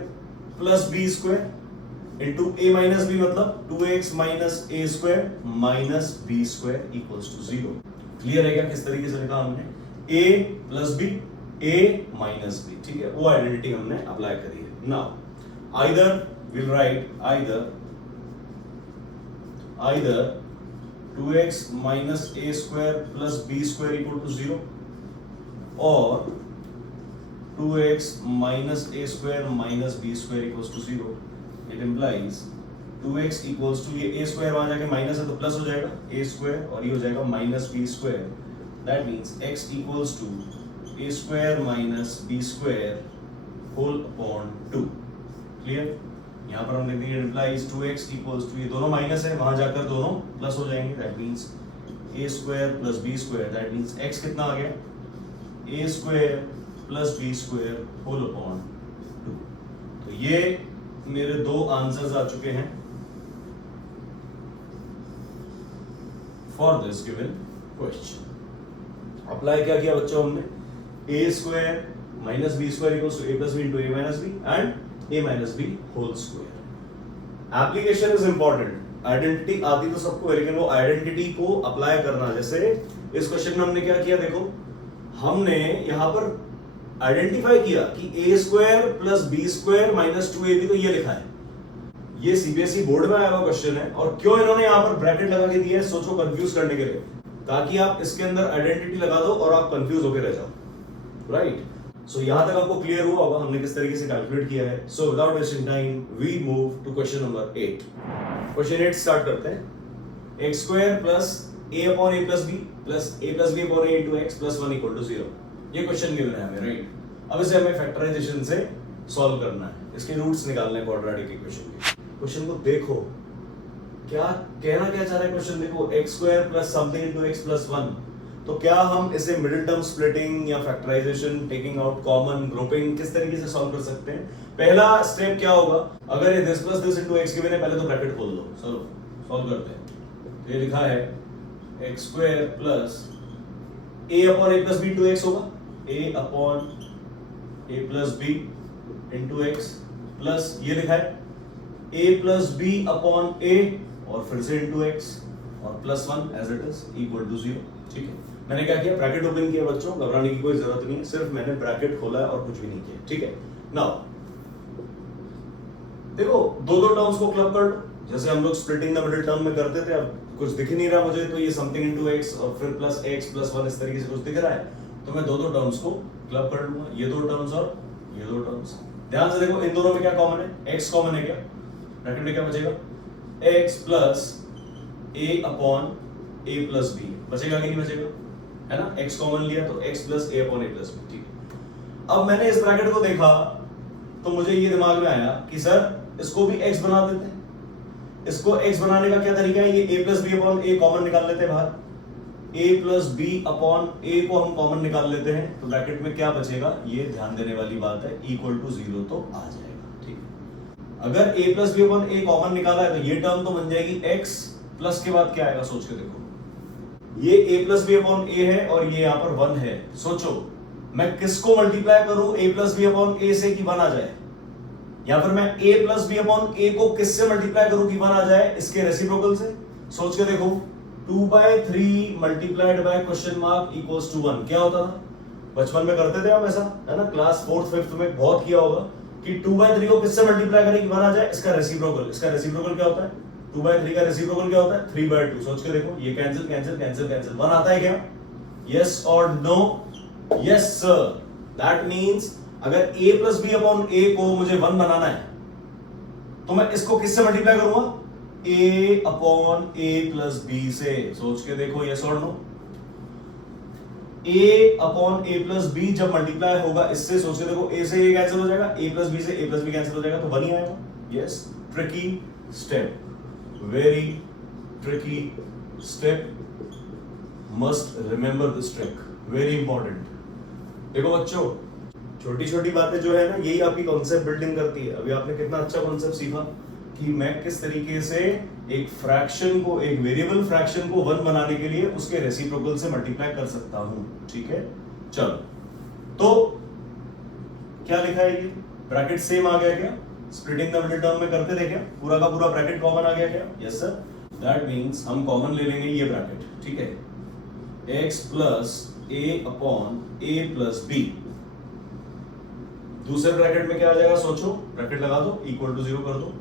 plus b square into a minus b, मतलब 2x minus a square minus b square equals to 0। Clear है क्या किस तरीके से लिखा हमने? a plus b, a minus b, ठीक है, वो आइडेंटिटी हमने अप्लाई करी है। Now, either we'll write either 2x minus a square plus b square equal to 0, or 2x minus a square minus b square equals to 0. It implies 2x equals to, ये a square वहां जाके minus है तो plus हो जाएगा a square, और ये हो जाएगा minus b square. That means x equals to a square minus b square whole upon 2. Clear? यहाँ पर हम लिख देंगे implies 2x equals to, ये दोनों माइनस है, वहां जाकर दोनों प्लस हो जाएंगे, that means a square plus b square, that means x कितना आ गया? a square plus b square whole upon 2. तो ये मेरे दो आंसर्स आ चुके हैं for this given question. Apply क्या किया बच्चों हमने? a square minus b square equals to a plus b into a minus b and a minus b whole square. Application is important. Identity आती तो सबको है, लेकिन वो आइडेंटिटी को अप्लाई करना, जैसे इस क्वेश्चन में हमने क्या किया, देखो हमने यहाँ पर आइडेंटिफाई किया कि a square plus b square minus 2ab, तो ये लिखा है। ये सीबीएसई बोर्ड में आया हुआ क्वेश्चन है, और क्यों इन्होंने यहाँ पर ब्रैकेट लगा के दिया है, सोचो, कंफ्यूज करने के लिए, ताकि आप इसके अंदर आइडेंटिटी लगा दो और आप कंफ्यूज होकर रह जाओ, राइट। सो यहां तक आपको क्लियर हुआ होगा हमने किस तरीके से कैलकुलेट किया है। So without wasting time we move to question number 8। Question 8 start करते हैं। X square plus a upon A plus b upon a into x plus 1 equal to 0, ये क्वेश्चन गिवन है हमें, राइट। अब इसे हमें फैक्टराइजेशन से सॉल्व करना है, इसके रूट्स निकालने हैं क्वाड्रेटिक इक्वेशन के। क्वेश्चन को देखो, क्या कहना क्या चाह रहा है क्वेश्चन, देखो x square plus something into x plus 1, तो क्या हम इसे मिडिल टर्म स्प्लिटिंग या factorisation, taking out common, grouping, किस तरीके से सॉल्व कर सकते हैं। पहला स्टेप क्या होगा, अगर ये this plus this into x given है, पहले तो ब्रैकेट खोल दो, चलो सॉल्व करते हैं। ये लिखा है x square plus a upon A plus b into x होगा, a upon A plus b into x plus ये लिखा है a plus b upon a और फिर से इंटू एक्स और plus 1 as it is equal to 0, ठीक है। मैंने क्या किया, ब्रैकेट ओपन किया बच्चों, घबराने की कोई जरूरत नहीं है, सिर्फ मैंने ब्रैकेट खोला है और कुछ भी नहीं किया, ठीक है। नाउ देखो दो टर्म्स को क्लब कर लो, जैसे हम लोग स्प्लिटिंग द मिडिल टर्म में करते थे। अब कुछ दिख नहीं रहा मुझे, तो ये समथिंग इनटू एक्स और फिर प्लस एक्स प्लस 1 इस तरीके से कुछ दिख रहा है, तो मैं दो टर्म्स को क्लब कर लूंगा, ये दो टर्म्स और ये दो टर्म्स। ध्यान से देखो, इन दोनों में क्या कॉमन है, x कॉमन है, क्या ब्रैकेट में क्या बचेगा, x plus a upon a plus b बचेगा कि नहीं बचेगा, है ना। x कॉमन लिया तो x plus a upon a plus b, ठीक है। अब मैंने इस ब्रैकेट को देखा तो मुझे ये दिमाग में आया कि सर इसको भी x बना देते हैं। इसको x बनाने का क्या तरीका है, ये a plus b upon a common निकाल लेते हैं बाहर, a plus b upon a को हम कॉमन निकाल लेते हैं, तो ब्रैकेट में क्या बचेगा, ये ध्यान देने वाली बात है, इक्वल टू 0 तो आ जाएगा, ठीक है। अगर a plus b upon a common निकाला है तो ये टर्म तो बन जाएगी x, प्लस के बाद क्या आएगा, सोच के देखो, ये a plus b upon a है और ये यहाँ पर 1 है। सोचो मैं किसको मल्टीप्लाई करूं a plus b upon a से कि 1 आ जाए, या फिर मैं a plus b upon a को किससे मल्टीप्लाई करूं कि 1 आ जाए, इसके रेसिप्रोकल से। सोच के देखो, 2/3 multiplied by question mark equals to 1 क्या होता था, बचपन में करते थे हम ऐसा, है ना, क्लास 4th 5th में बहुत किया होगा कि 2/3 को किससे मल्टीप्लाई करें कि 1 आ जाए, इसका रेसिप्रोकल। इसका रेसिप्रोकल क्या होता है, 2/3 का रेसिप्रोकल क्या होता है, 3/2। सोच के देखो, ये कैंसिल कैंसिल कैंसिल कैंसिल, 1 आता है क्या, यस और no, yes sir. That means अगर a plus b upon a को मुझे 1 बनाना है तो मैं इसको किससे मल्टीप्लाई करूंगा, a upon a plus b से। सोच के देखो, यस और no. a upon a plus b जब मल्टीप्लाई होगा इससे, सोच के देखो, a से a कैंसिल हो जाएगा, a प्लस b से a प्लस b कैंसिल हो जाएगा, तो 1 ही आएगा। Yes, tricky step, very tricky step, must remember this trick, very important। देखो बच्चों, छोटी छोटी बातें जो है ना, यही आपकी कॉन्सेप्ट बिल्डिंग करती है। अभी आपने कितना अच्छा कॉन्सेप्ट सीखा कि मैं किस तरीके से एक फ्रैक्शन को, एक वेरिएबल फ्रैक्शन को 1 बनाने के लिए उसके रेसिप्रोकल से मल्टीप्लाई कर सकता हूं, ठीक है। चलो, तो क्या लिखा है, ये ब्रैकेट सेम आ गया क्या, स्प्लिटिंग द मिडिल टर्म में करते थे क्या, पूरा का पूरा ब्रैकेट कॉमन आ गया क्या, यस सर। दैट मींस हम कॉमन ले लेंगे ये ब्रैकेट, ठीक है, x plus a upon a plus b। दूसरे ब्रैकेट में क्या आ जाएगा, सोचो, ब्रैकेट लगा दो, इक्वल टू 0 कर दो,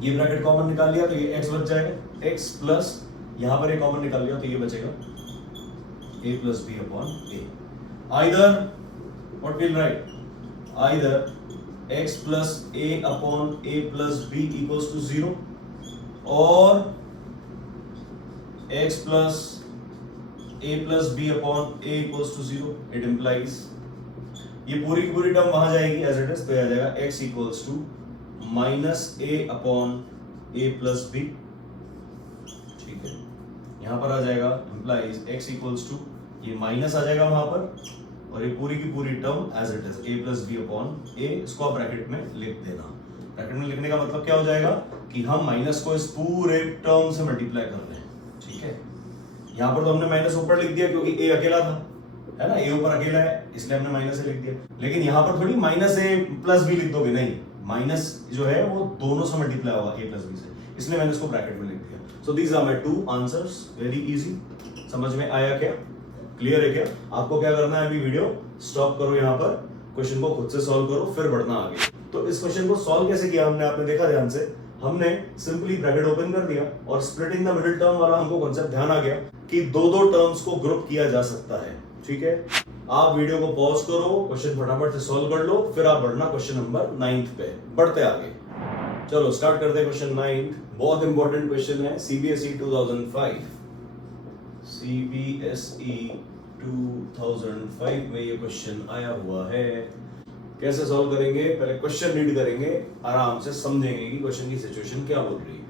ये ब्रैकेट कॉमन निकाल लिया तो ये x बच जाएगा, x प्लस यहां पर a कॉमन निकाल लिया तो ये बचेगा a plus b upon a। Either what will write, either x plus a upon a plus b equals to 0 और x plus a plus b upon a equals to 0। It implies ये पूरी की पूरी टर्म वहां जाएगी as it is, तो आ जाएगा x equals to minus a upon a plus b, ठीक है। यहां पर आ जाएगा implies x equals to, ये माइनस आ जाएगा वहां पर, और ये पूरी की पूरी term as it is a plus b upon a, इसको आप ब्रैकेट में लिख देना। ब्रैकेट में लिखने का मतलब क्या हो जाएगा कि हम माइनस को इस पूरे टर्म से मल्टीप्लाई कर रहे हैं, ठीक है। यहाँ पर तो हमने माइनस ऊपर लिख दिया क्योंकि a अकेला था, है ना, a ऊपर अकेला है इसलिए हमने माइनस से लिख दिया। लेकिन यहाँ पर थोड़ी माइनस a प्लस b लिख दोगे, नहीं, माइनस जो है वो दोनों से मल्टीप्लाई होगा a प्लस b से, इसलिए मैंने इसको ब्रैकेट में लिख दिया। So these are my 2 answers, very easy. समझ में आया क्या? क्लियर है क्या? आपको क्या करना है, अभी वीडियो स्टॉप करो, यहाँ पर क्वेश्चन को खुद से सॉल्व करो, फिर बढ़ना आगे। तो इस क्वेश्चन को सॉल्व कैसे किया हमने, आपने देखा ध्यान से, हमने सिंपली ब्रैकेट ओपन कर दिया और स्प्लिटिंग द मिडिल टर्म वाला हमको कॉन्सेप्ट ध्यान आ गया कि दो टर्म्स को ग्रुप किया जा सकता है। ठीक है, आप वीडियो को पॉज करो, क्वेश्चन फटाफट से सॉल्व कर लो, फिर आप बढ़ना क्वेश्चन नंबर 9 पे, बढ़ते आगे। चलो स्टार्ट करते हैं क्वेश्चन 9। बहुत इंपॉर्टेंट क्वेश्चन है, सीबीएसई 2005, सीबीएसई 2005 में ये क्वेश्चन आया हुआ है। कैसे सॉल्व करेंगे, पहले क्वेश्चन रीड करेंगे, आराम से समझेंगे कि क्वेश्चन की सिचुएशन क्या बोल रही है।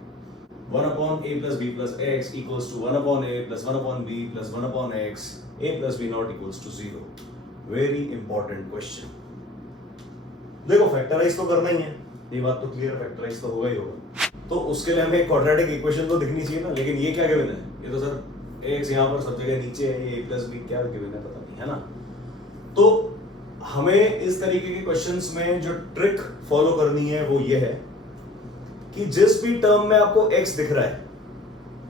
1/a plus b plus x equals to 1/a plus 1/b plus 1/x, a plus b not equals to 0। Very important question. देखो फैक्टराइज तो करना ही है, ये बात तो क्लियर है, फैक्टराइज तो होगा ही होगा। तो उसके लिए हमें क्वाड्रेटिक इक्वेशन तो दिखनी चाहिए ना, लेकिन ये क्या गिवन है, ये तो सर x यहाँ पर सब जगह नीचे है, ये a plus b क्या गिवन है पता नहीं, है ना। तो हमें इस तरीके के क्वेश्चंस में जो ट्रिक फॉलो करनी है वो ये है कि जिस भी टर्म में आपको x दिख रहा है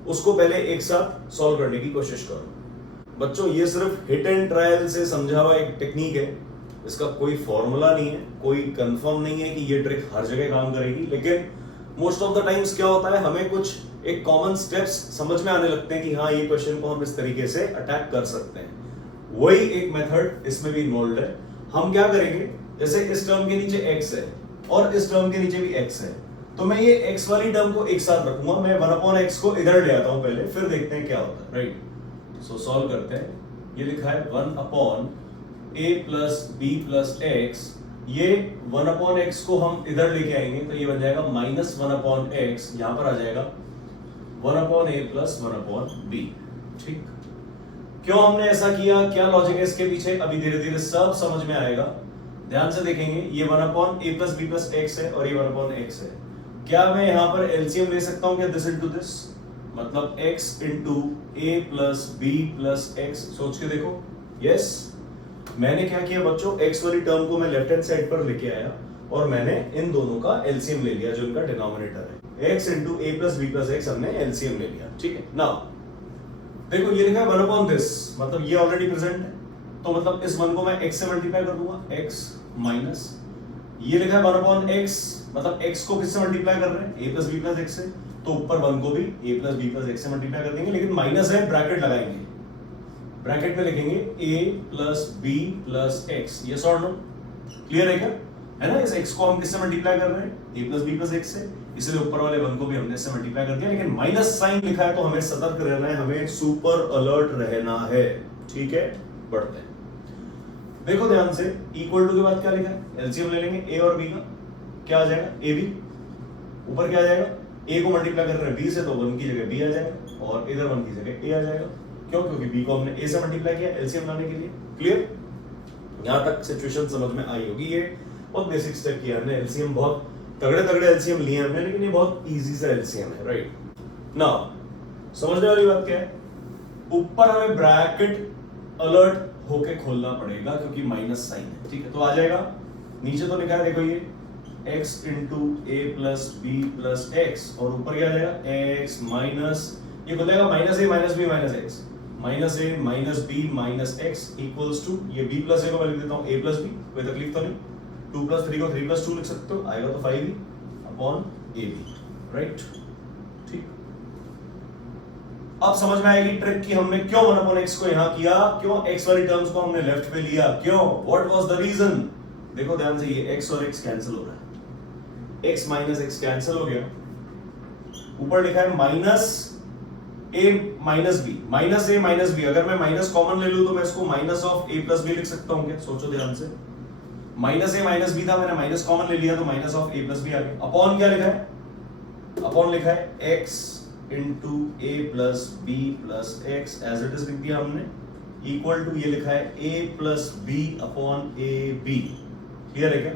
उसको पहले एक साथ सॉल्व करने की कोशिश करो। बच्चों ये सिर्फ हिट एंड ट्रायल से समझा हुआ एक टेक्निक है, इसका कोई फॉर्मूला नहीं है, कोई कंफर्म नहीं है कि ये ट्रिक हर जगह काम करेगी, लेकिन मोस्ट ऑफ द टाइम्स क्या होता है, हमें कुछ एक कॉमन स्टेप्स समझ में आने लगते हैं कि हाँ ये क्वेश्चन को हम इस तरीके से अटैक कर सकते हैं। वही एक मेथड इसमें भी इन्वॉल्व है। हम क्या करेंगे, जैसे इस टर्म के नीचे x है और इस टर्म के नीचे भी x है, तो मैं ये x वाली टर्म को एक साथ रखूंगा, मैं 1/x को इधर ले आता हूं पहले, फिर देखते हैं क्या होता है, राइट। सो सॉल्व करते हैं। ये लिखा है 1/a plus b plus x, ये 1/x को हम इधर लेके आएंगे तो ये बन जाएगा -1/x, यहां पर आ जाएगा 1/a plus 1/b। ठीक, क्यों हमने ऐसा किया, क्या लॉजिक है इसके पीछे, अभी धीरे धीरे सब समझ में आएगा। ध्यान से देखेंगे, ये 1/a plus b plus x है और ये 1/x है। क्या मैं यहां पर एलसीएम ले सकता हूं क्या, दिस इनटू दिस, मतलब x into a plus b plus x, सोच के देखो। यस, मैंने क्या किया बच्चों, x वाली टर्म को मैं लेफ्ट हैंड साइड पर लेके आया और मैंने इन दोनों का एलसीएम ले लिया, जो इनका डिनोमिनेटर है। x into a plus b plus x हमने एलसीएम ले लिया। ठीक है, नाउ देखो ये लिखा है 1/this, मतलब ये ऑलरेडी प्रेजेंट है, तो मतलब इस 1 को मैं x से मल्टीप्लाई कर दूंगा, x माइनस ये लिखा है 1/x, मतलब x को किससे मल्टीप्लाई कर रहे हैं, a plus b plus x से, तो ऊपर 1 को भी a plus b plus x से मल्टीप्लाई कर देंगे, लेकिन माइनस है, ब्रैकेट लगाएंगे, ब्रैकेट में लिखेंगे a plus b plus x। ये सॉल्व नो, क्लियर है क्या, है ना। इस x को हम किससे मल्टीप्लाई कर रहे हैं, a plus b plus x से, इसलिए ऊपर वाले 1 को भी हमने इससे मल्टीप्लाई कर दिया, लेकिन माइनस साइन लिखा है तो हमें सतर्क रहना है, हमें सुपर अलर्ट रहना है। ठीक है, बढ़ते हैं। देखो ध्यान से, इक्वल टू के बाद क्या लिखा है, एलसीएम ले लेंगे a और b का, क्या आ जाएगा ab, ऊपर क्या आ जाएगा, a को मल्टीप्लाई कर रहे हैं b से तो 1 की जगह b आ जाएगा और इधर 1 की जगह a आ जाएगा। क्यों, क्योंकि b को हमने a से मल्टीप्लाई किया एलसीएम लाने के लिए। क्लियर, यहां तक सिचुएशन समझ में आई होगी। ये बहुत बेसिक स्टेप किया हमने, एलसीएम बहुत तगड़े एलसीएम लिए हमने, लेकिन ये बहुत इजी सा एलसीएम है, राइट। नाउ समझने वाली बात क्या है, ऊपर हमें ब्रैकेट अलर्ट होके खोलना पड़ेगा क्योंकि माइनस साइन है। ठीक है, तो आ जाएगा, नीचे तो लिखा है देखो ये x into a plus b plus x, और ऊपर क्या आ जाएगा x माइनस, ये खुल जाएगा minus a minus b minus x, minus a minus b minus x equals to, ये b प्लस a को मैं लिख देता हूँ a प्लस b, कोई तकलीफ तो नहीं, 2 plus 3 को 3 plus 2 लिख सकते हो, आएगा तो 5 अपॉन ab, राइट। ठीक, अब समझ में आएगी ट्रिक कि हमने क्यों 1/x को यहां किया, क्यों x वाली टर्म्स को हमने लेफ्ट पे लिया, क्यों, व्हाट वाज द रीजन। देखो ध्यान से, ये x और x कैंसिल हो रहा है, x माइनस x कैंसिल हो गया, ऊपर लिखा है minus a minus b, minus a minus b, अगर मैं माइनस कॉमन ले लूं तो मैं इसको minus of a plus b लिख सकता हूं क्या, सोचो ध्यान से, माइनस a माइनस b था, मैंने माइनस कॉमन ले लिया तो minus of a plus b आ गया। अपॉन क्या लिखा है, अपॉन लिखा है x into a plus b plus x, as it is लिख दिया हमने, इक्वल टू ये लिखा है a plus b upon a b। Clear है क्या,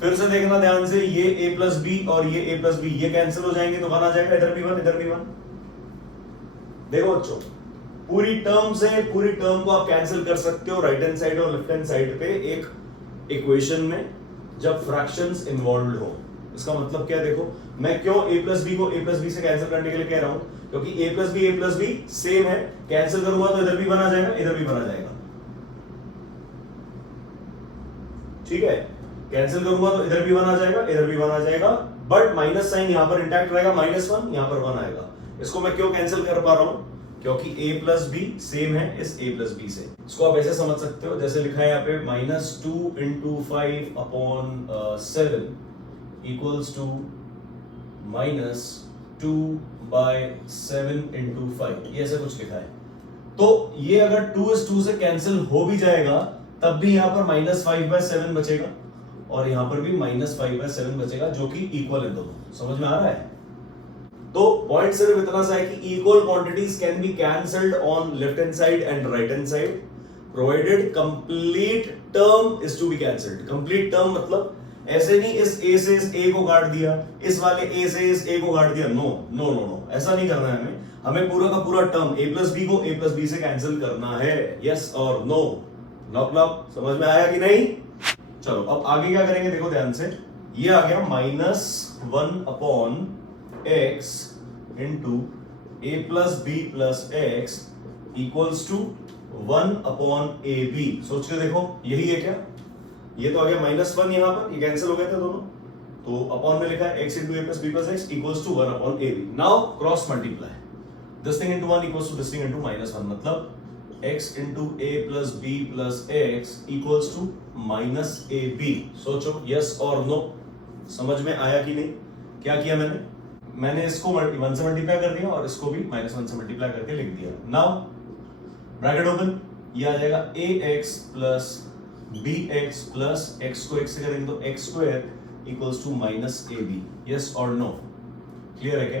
फिर से देखना ध्यान से, ये a plus b और ये a plus b ये कैंसिल हो जाएंगे तो 1 आ जाएगा, इधर भी 1 इधर भी 1। देखो बच्चों, पूरी टर्म से पूरी टर्म को आप कैंसिल कर सकते हो राइट हैंड साइड और लेफ्ट हैंड साइड पे एक इक्वेशन में, जब फ्रैक्शंस इन्वॉल्वड हो। इसका मतलब क्या है, देखो मैं क्यों a plus b को a plus b से कैंसिल करने के लिए कह रहा हूं, क्योंकि a प्लस बी सेम है, कैंसिल करूंगा तो इधर भी बना जाएगा, इधर भी बना जाएगा, ठीक है, कैंसिल करूंगा तो इधर भी बना जाएगा, इधर भी बना जाएगा, बट माइनस साइन यहां पर इंटैक्ट रहेगा, -1 यहां पर 1 आएगा। इसको मैं क्यों कैंसिल कर पा रहा हूं? क्योंकि a प्लस बी सेम है इस a प्लस बी से। इसको आप ऐसे समझ सकते हो, जैसे लिखा है यहाँ पे -2 × 5 अपॉन 7 इक्वल्स टू -2/7 × 5, ये ऐसे कुछ लिखा है। तो ये अगर 2 से कैंसिल हो भी जाएगा तब भी यहां पर -5/7 बचेगा और यहां पर भी -5/7 बचेगा, जो कि इक्वल है दोनों। समझ में आ रहा है? तो पॉइंट सिर्फ इतना सा है कि equal quantities can be cancelled on left hand side and right hand side provided complete term is to be cancelled. Complete term मतलब ऐसे नहीं इस a से इस a को काट दिया, इस वाले a से इस a को काट दिया, नो नो नो नो, ऐसा नहीं करना है हमें पूरा का पूरा टर्म a प्लस बी को a प्लस बी से कैंसिल करना है। यस और नो? नॉक नॉक, समझ में आया कि नहीं? चलो अब आगे क्या करेंगे, देखो ध्यान से। ये आ गया -1 upon x into a plus b plus x equals to 1 upon a b. सोच के देखो, यही है क्या? ये तो आ गया -1 यहां पर, ये कैंसिल हो गए थे दोनों, तो अपॉन में लिखा है x into a plus b plus x equals to 1 upon a b. Now cross multiply, this thing into 1 equals to this thing into -1, मतलब x into a plus b plus x equals to -ab। सोचो yes और no, समझ में आया कि नहीं? क्या किया मैंने इसको 1 से मल्टीप्लाई कर दिया और इसको भी -1 से मल्टीप्लाई करके लिख दिया। नाउ ब्रैकेट ओपन, ये आ जाएगा ax plus bx plus x को x से करेंगे तो x square equals to -ab। Yes और नो? क्लियर है क्या?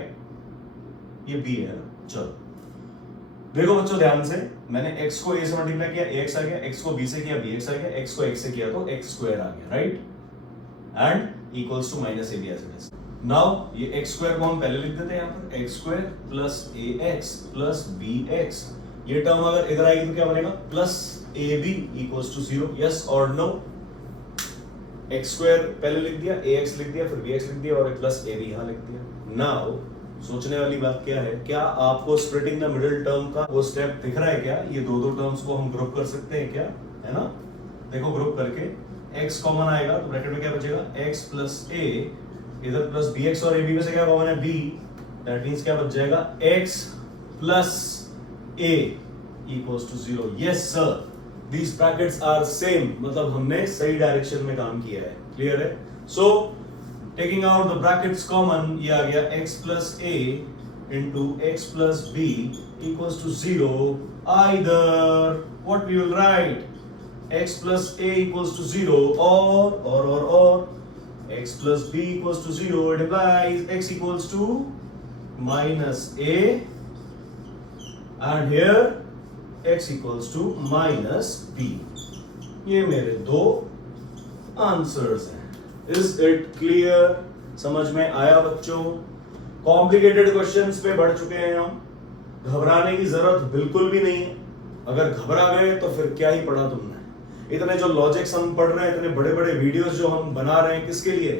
ये b है ना। चलो देखो बच्चों ध्यान से, मैंने x को a से मल्टीप्लाई किया, ax आ गया, x को b से किया, bx आ गया, x को x से किया तो x स्क्वायर आ गया, right? And equals to -ab as it is. Now ये x स्क्वायर को हम पहले लिख देते हैं यहाँ पर, x square plus ax plus bx, ये टर्म अगर इधर आएगी तो क्या बनेगा? Plus ab equals to 0। Yes और नो? x स्क्वायर पहले लिख दिया, ax लिख दिया, फिर bx लिख दिया और प्लस ab यहाँ लिख दिया। नाउ सोचने वाली बात क्या है, क्या आपको स्प्लिटिंग द मिडिल टर्म का वो स्टेप दिख रहा है क्या? ये दो टर्म्स को हम ग्रुप कर सकते हैं क्या? है ना? देखो ग्रुप करके x कॉमन आएगा तो ब्रैकेट में क्या बचेगा? x प्लस a, इधर प्लस bx और ab में से क्या कॉमन है? b, दैट मींस क्या बच जाएगा? x plus a equals to 0। Yes sir, these brackets are same, मतलब हमने सही डायरेक्शन में काम किया है। क्लियर है? So taking out the brackets common, ये आ गया x plus a into x plus b equals to 0। Either what we will write, x plus a equals to 0 or x plus b equals to 0, it implies x equals to minus a and here x equals to minus b। ये मेरे दो answers हैं। Is it clear? समझ में आया बच्चों? Complicated questions पे बढ़ चुके हैं हम, घबराने की जरूरत बिल्कुल भी नहीं है। अगर घबरा गए तो फिर क्या ही पढ़ा तुमने। इतने जो लॉजिक्स हम पढ़ रहे हैं, इतने बड़े बड़े वीडियोस जो हम बना रहे हैं, किसके लिए,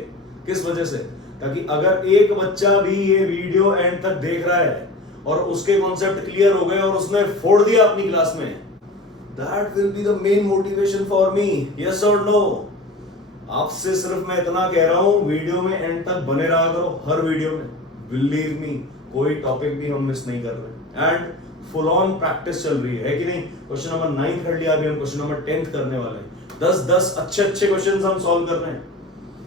किस वजह से? ताकि अगर एक बच्चा भी ये वीडियो एंड तक देख रहा है और उसके कॉन्सेप्ट क्लियर हो गए और उसने फोड़ दिया अपनी क्लास में, that will be the main motivation for me. Yes और नो? आपसे सिर्फ मैं इतना कह रहा हूं, वीडियो में एंड तक बने रहा करो, हर वीडियो में। बिलीव मी, कोई टॉपिक भी हम मिस नहीं कर रहे एंड फुल ऑन प्रैक्टिस चल रही है कि नहीं? क्वेश्चन नंबर 9 कर लिया, अभी हम क्वेश्चन नंबर 10 करने वाले हैं। 10 अच्छे क्वेश्चंस हम सॉल्व कर रहे हैं,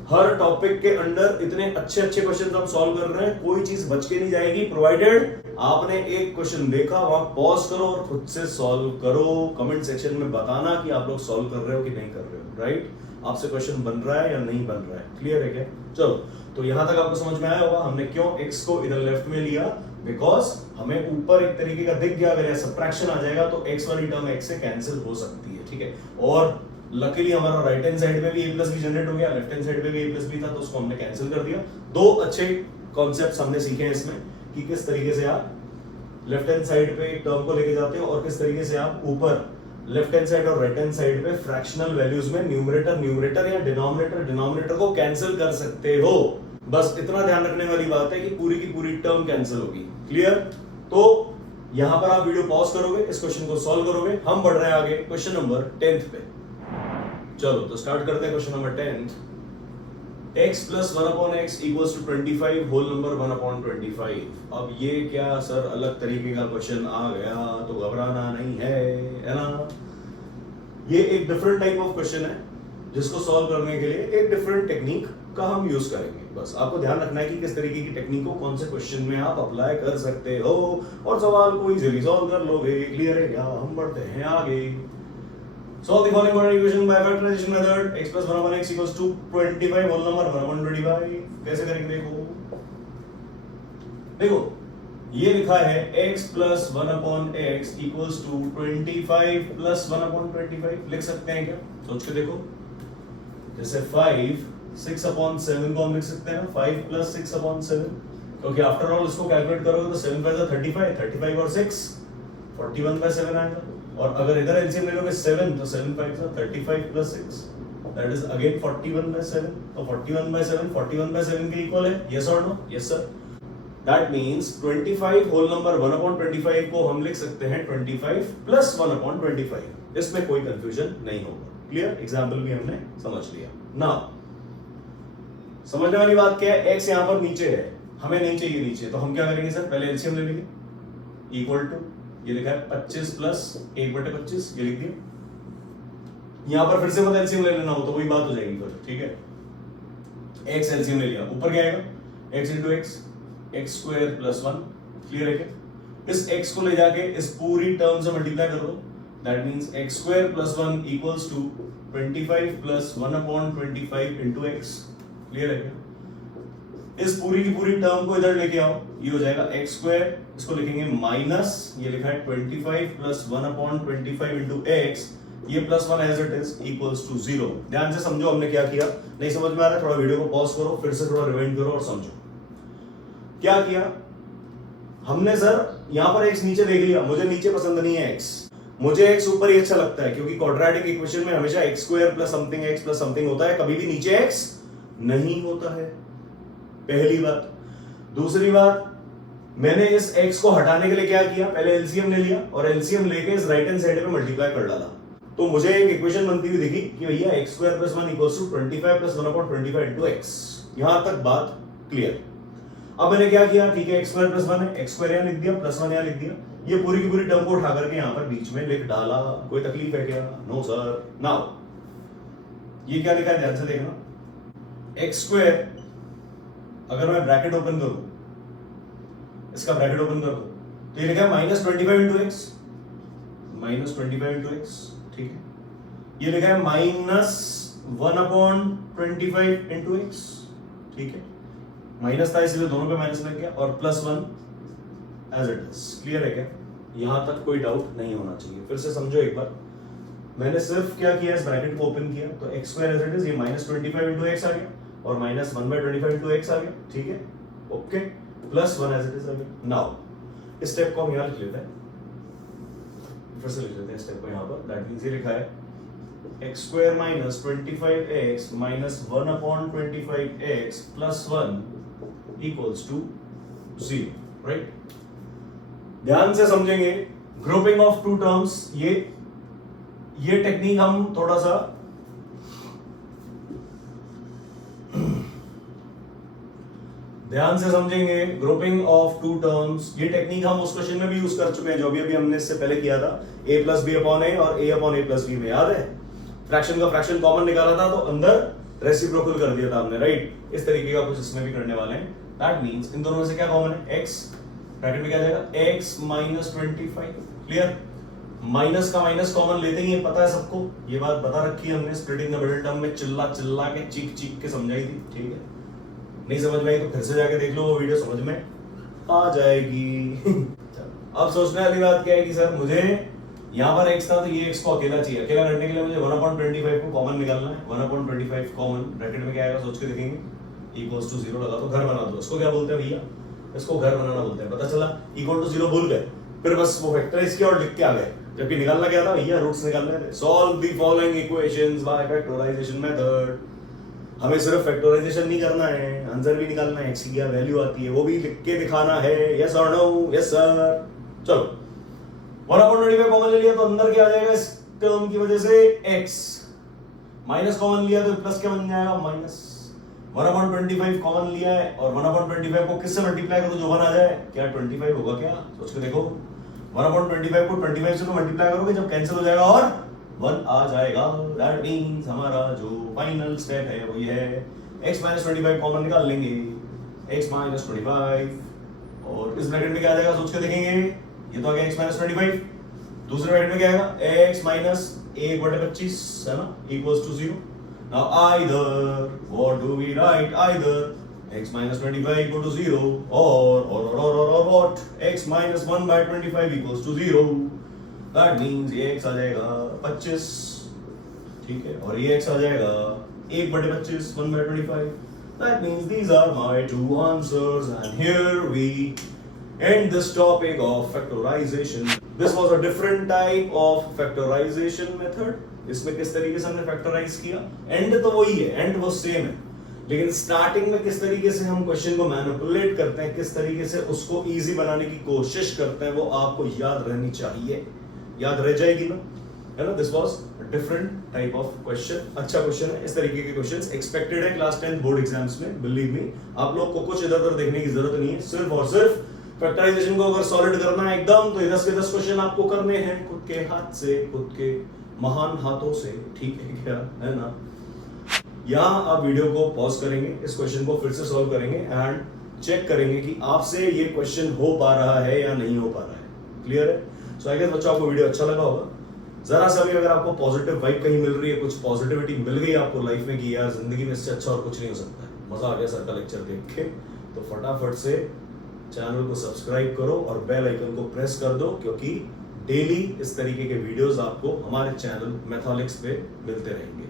हर टॉपिक के अंडर इतने अच्छे क्वेश्चंस हम सॉल्व कर रहे हैं, कोई चीज बच के नहीं जाएगी, प्रोवाइडेड आपने एक क्वेश्चन देखा, वहां पॉज करो और खुद से सॉल्व करो। कमेंट सेक्शन में बताना कि आप लोग सॉल्व कर रहे हो कि नहीं कर रहे हो, राइट? आपसे क्वेश्चन बन रहा है या नहीं बन रहा है, क्लियर है क्या? चलो, तो यहां तक आपको समझ में आया होगा हमने क्यों x को इधर लेफ्ट में लिया, बिकॉज हमें ऊपर एक तरीके का दिख गया, अगर सबट्रैक्शन आ जाएगा तो x वाली टर्म x से कैंसिल हो सकती है, ठीक है? और लकीली हमारा राइट हैंड साइड में भी a प्लस बी जनरेट हो गया, लेफ्ट हैंड साइड में भी a प्लस बी था, तो उसको हमने कैंसिल कर दिया। दो अच्छे कॉन्सेप्ट्स हमने सीखे हैं इसमें कि किस तरीके से आप लेफ्ट हैंड साइड पे एक टर्म को लेके जाते हो और किस तरीके से आप ऊपर लेफ्ट हैंड साइड और राइट हैंड साइड पे फ्रैक्शनल वैल्यूज में न्यूमरेटर या डिनोमिनेटर को कैंसिल कर सकते हो। बस इतना ध्यान रखने वाली बात है कि पूरी की पूरी टर्म कैंसिल होगी। क्लियर? तो यहां पर आप वीडियो पॉज करोगे, इस क्वेश्चन को सॉल्व करोगे। हम बढ़ रहे हैं आगे क्वेश्चन नंबर 10 पे। चलो तो स्टार्ट करते हैं question number 10। x plus 1 upon x equals to 25 whole number 1 upon 25। अब ये क्या सर अलग तरीके का क्वेश्चन आ गया, तो घबराना नहीं है ना। ये एक डिफरेंट टाइप ऑफ क्वेश्चन है जिसको सॉल्व करने के लिए एक डिफरेंट टेक्निक का हम यूज करेंगे। बस आपको ध्यान रखना है कि किस तरीके की टेक्निक को कौन से क्वेश्चन में आप अप्लाई कर सकते हो और सवाल को इजीली सॉल्व कर लोगे। क्लियर है क्या? हम बढ़ते हैं आगे। Solve the following quadratic equation by factorization method. X plus 1 upon x equals to 25 whole number 1 upon 25। कैसे करेंगे देखो ये लिखा है x plus 1 upon x equals to 25 plus 1 upon 25। लिख सकते हैं क्या? सोच के देखो। जैसे 5 6 upon 7 को हम लिख सकते हैं ना, 5 plus 6 upon 7, क्योंकि आफ्टर ऑल इसको कैलकुलेट करोगे तो 7 5 35, 35 और 6 41 by 7 आएगा। और अगर इधर एलसीएम ले लोगे 7 तो 7 5 35 plus 6 that is again 41 by 7। तो 41 by 7 41 by 7 के इक्वल है। yes or no? yes sir। that means 25 whole number 1 upon 25 को हम लिख सकते हैं 25 plus 1 upon 25। इसमें कोई कंफ्यूजन नहीं होगा। क्लियर? एग्जांपल भी हमने समझ लिया ना। समझने वाली बात क्या है, x यहां पर नीचे है, हमें नहीं चाहिए नीचे, तो हम क्या करेंगे सर, पहले एलसीएम ले लेंगे। इक्वल टू ये लिखा है 25 प्लस 1/25, ये लिख दिया। यहां पर फिर से मतलब एलसीएम ले लेना हो तो वही बात हो जाएगी फिर। ठीक है, x एलसीएम ले लिया, ऊपर क्या आएगा x into x, x square plus 1। Clear है क्या? इस x को ले जाके इस पूरी टर्म से मल्टीप्लाई कर दो। That means x square plus 1 equals to 25 plus 1 upon 25 into x। Clear है क्या? इस पूरी की पूरी टर्म को इधर लेके आओ, ये हो जाएगा x स्क्वायर, इसको लिखेंगे माइनस, ये लिखा है 25 प्लस 1 अपॉन 25 इंटू x, ये plus 1 as it is equals to 0। ध्यान से समझो हमने क्या किया। नहीं समझ में आ रहा है, थोड़ा वीडियो को पॉज करो, फिर से थोड़ा रिवाइंड करो और समझो क्या किया हमने। सर यहां पर x नीचे देख लिया, मुझे नीचे पसंद नहीं है x, मुझे x ऊपर ही अच्छा लगता है, क्योंकि क्वाड्रेटिक इक्वेशन में हमेशा x square plus something x plus something होता है, कभी भी नीचे x नहीं होता है। पहली बात। दूसरी बात, मैंने इस x को हटाने के लिए क्या किया, पहले एलसीएम ले लिया और एलसीएम लेके इस राइट हैंड साइड पे मल्टीप्लाई कर डाला, तो मुझे एक इक्वेशन बनती हुई दिखी कि भैया x square plus 1 equals to 25 plus 1 upon 25 into x। यहां तक बात क्लियर। अब मैंने क्या किया, ठीक है x स्क्वायर प्लस 1 है, x स्क्वायर यहां लिख दिया, प्लस 1 यहां लिख दिया, ये पूरी की पूरी टर्म को उठा करके यहां पर बीच में लिख डाला। कोई तकलीफ है क्या? No sir. नाउ ये क्या लिखा है, ध्यान से देखना। x स्क्वायर अगर मैं ब्रैकेट ओपन करूं, इसका ब्रैकेट ओपन कर दो, तो ये लिखा है minus 25 into x, minus 25 into x. ठीक है, ये लिखा है माइनस 1 अपॉन 25 इंटू एक्स। ठीक है, माइनस था इसलिए दोनों पे माइनस लग गया, और plus 1 as it is. Clear है क्या? यहां तक कोई डाउट नहीं होना चाहिए। फिर से समझो एक बार, मैंने सिर्फ क्या किया, इस ब्रैकेट को ओपन किया तो x square as it is, ये माइनस 25 इंटू एक्स आ गया और माइनस 1/25 इंटू एक्स आ गया। ठीक है, okay, plus 1 as it is आ गया। नाउ इस स्टेप को हम यहां लिख लेते हैं, फिर से लिख लेते हैं स्टेप को यहां पर। दैट मींस ये लिखा है x square minus 25x minus 1 upon 25x plus 1 equals to 0। Right, ध्यान से समझेंगे। ग्रुपिंग ऑफ टू टर्म्स, ये टेक्निक हम थोड़ा सा ध्यान से समझेंगे। ग्रुपिंग ऑफ टू टर्म्स, ये टेक्निक हम उस क्वेश्चन में भी यूज कर चुके हैं जो अभी हमने इससे पहले किया था, a plus b upon a और a upon A plus b में। याद है, फ्रैक्शन का फ्रैक्शन कॉमन निकाला था तो अंदर रेसिप्रोकल कर दिया था हमने। राइट, इस तरीके का कुछ इसमें भी करने वाले हैं। दैट मींस इन दोनों में से क्या कॉमन है, x, ब्रैकेट में क्या जाएगा x माइनस 25। क्लियर, माइनस का माइनस कॉमन लेते ही, पता है सबको, ये बात बता रखी है हमने स्प्लिटिंग द मिडिल टर्म में, चिल्ला चिल्ला के चीख के समझाई थी। ठीक है, नहीं समझ में आई तो फिर से जाके देख लो, वो वीडियो समझ में आ जाएगी। अब सोचने वाली बात क्या है कि सर मुझे यहाँ पर x था तो ये x को अकेला चाहिए, अकेला करने के लिए मुझे 1/25 को कॉमन निकालना है। 1/25 कॉमन, ब्रैकेट में क्या आएगा सोच के देखेंगे, इक्वल्स टू 0 लगा तो घर बना दो। इसको क्या बोलते हैं भैया, इसको घर बनाना बोलते हैं। पता चला इक्वल टू 0 भूल गए, फिर बस वो फैक्टराइज किया और लिख के आ गए, जबकि निकालना क्या था भैया, रूट्स निकालने थे। Solve the following equations by factorisation method. हमें सिर्फ फैक्टराइजेशन नहीं करना है, आंसर भी निकालना है, एक्स की क्या वैल्यू आती है वो भी लिख के दिखाना है। यस और नो? Yes sir. चलो 1/25 कॉमन ले लिया तो अंदर क्या आ जाएगा इस टर्म की वजह से x, माइनस कॉमन लिया तो प्लस क्या बन जाएगा माइनस। 1/25 कॉमन लिया है और 1/25 को किससे मल्टीप्लाई करो जो 1 आ जाए, क्या 25 होगा क्या? सोच के देखो 1/25 को 25 से तो मल्टीप्लाई करोगे जब कैंसिल हो जाएगा और 1 आ जाएगा। दैट मींस हमारा जो फाइनल स्टेप है वो ये है x - 25 कॉमन निकाल लेंगे, x - 25 और इस ब्रैकेट में क्या आ जाएगा सोच के देखेंगे। ये तो आ गया x - 25, दूसरे ब्रैकेट में क्या आएगा x - 1/25 है ना equals to 0। Now either what do we write? Either x - 25 equal to 0 or what? x - 1/25 equals to 0. That means ये x आ जाएगा 25, ठीक है, और ये x आ जाएगा 1/25 1/25. That means these are my two answers and here we end this topic of factorization. This was a different type of factorization method. इसमें किस तरीके से हमने फैक्टराइज किया, एंड तो वही है, एंड वो सेम है, लेकिन स्टार्टिंग में किस तरीके से हम क्वेश्चन को मैनिपुलेट करते हैं, किस तरीके से उसको इजी बनाने की कोशिश करते हैं वो आपको याद रहनी चाहिए। याद रह जाएगी ना, है ना। This was different type of question, अच्छा क्वेश्चन है। इस तरीके के क्वेश्चंस एक्सपेक्टेड है क्लास 10 बोर्ड एग्जाम्स में। बिलीव मी, आप लोग को कुछ इधर उधर देखने की जरूरत नहीं है, सिर्फ और सिर्फ फैक्टराइजेशन को अगर सॉलिड करना है एकदम तो 10 के 10 क्वेश्चन आपको करने हैं खुद के हाथ से, खुद के महान हाथों से, ठीक है क्या, है ना। यहाँ आप वीडियो को पॉज करेंगे, इस क्वेश्चन को फिर से सॉल्व करेंगे एंड चेक करेंगे कि आपसे ये क्वेश्चन हो पा रहा है या नहीं हो पा रहा है। क्लियर है? सो आई गेस बच्चों आपको वीडियो अच्छा लगा होगा। जरा सा भी अगर आपको पॉजिटिव वाइब कहीं मिल रही है, कुछ पॉजिटिविटी मिल गई आपको लाइफ में कि यार जिंदगी में इससे अच्छा और कुछ नहीं हो सकता है, मजा आ गया सर का लेक्चर देख के, तो फटाफट से चैनल को सब्सक्राइब करो और बेल आइकन को प्रेस कर दो, क्योंकि डेली इस तरीके के वीडियोस आपको हमारे चैनल मैथोलिक्स पे मिलते रहेंगे।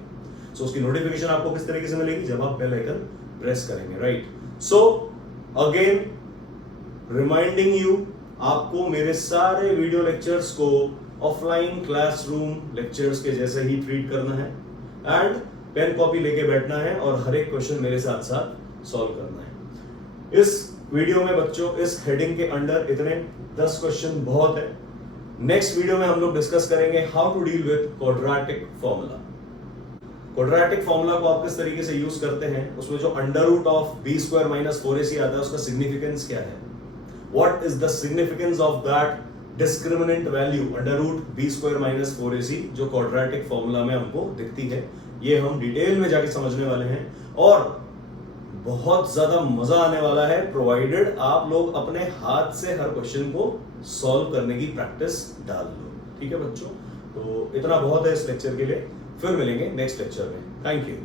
सो उसकी नोटिफिकेशन आपको किस तरीके से मिलेगी, जब आप बेल आइकन प्रेस करेंगे, right. So again reminding you, आपको मेरे सारे वीडियो लेक्चर्स को ऑफलाइन क्लासरूम लेक्चर्स के जैसे ही ट्रीट करना है एंड पेन कॉपी लेके बैठना है और हर एक क्वेश्चन मेरे साथ साथ सॉल्व करना है। इस वीडियो में बच्चों इस हेडिंग के अंडर इतने 10 क्वेश्चन बहुत है। नेक्स्ट वीडियो में हम लोग डिस्कस करेंगे how to deal with quadratic formula. Quadratic formula को आप किस तरीके से यूज करते हैं, उसमें जो under root of b² - 4ac आता है उसका सिग्निफिकेंस क्या है, what is the significance of that discriminant value under root b² - 4ac जो क्वाड्रेटिक फॉर्मूला में हमको दिखती है, ये हम डिटेल में जाके समझने वाले हैं और बहुत ज्यादा मजा आने वाला है, प्रोवाइडेड आप लोग अपने हाथ से हर क्वेश्चन को सॉल्व करने की प्रैक्टिस डाल लो। ठीक है बच्चों, तो इतना बहुत है इस लेक्चर के लिए, फिर मिलेंगे नेक्स्ट लेक्चर में। Thank you.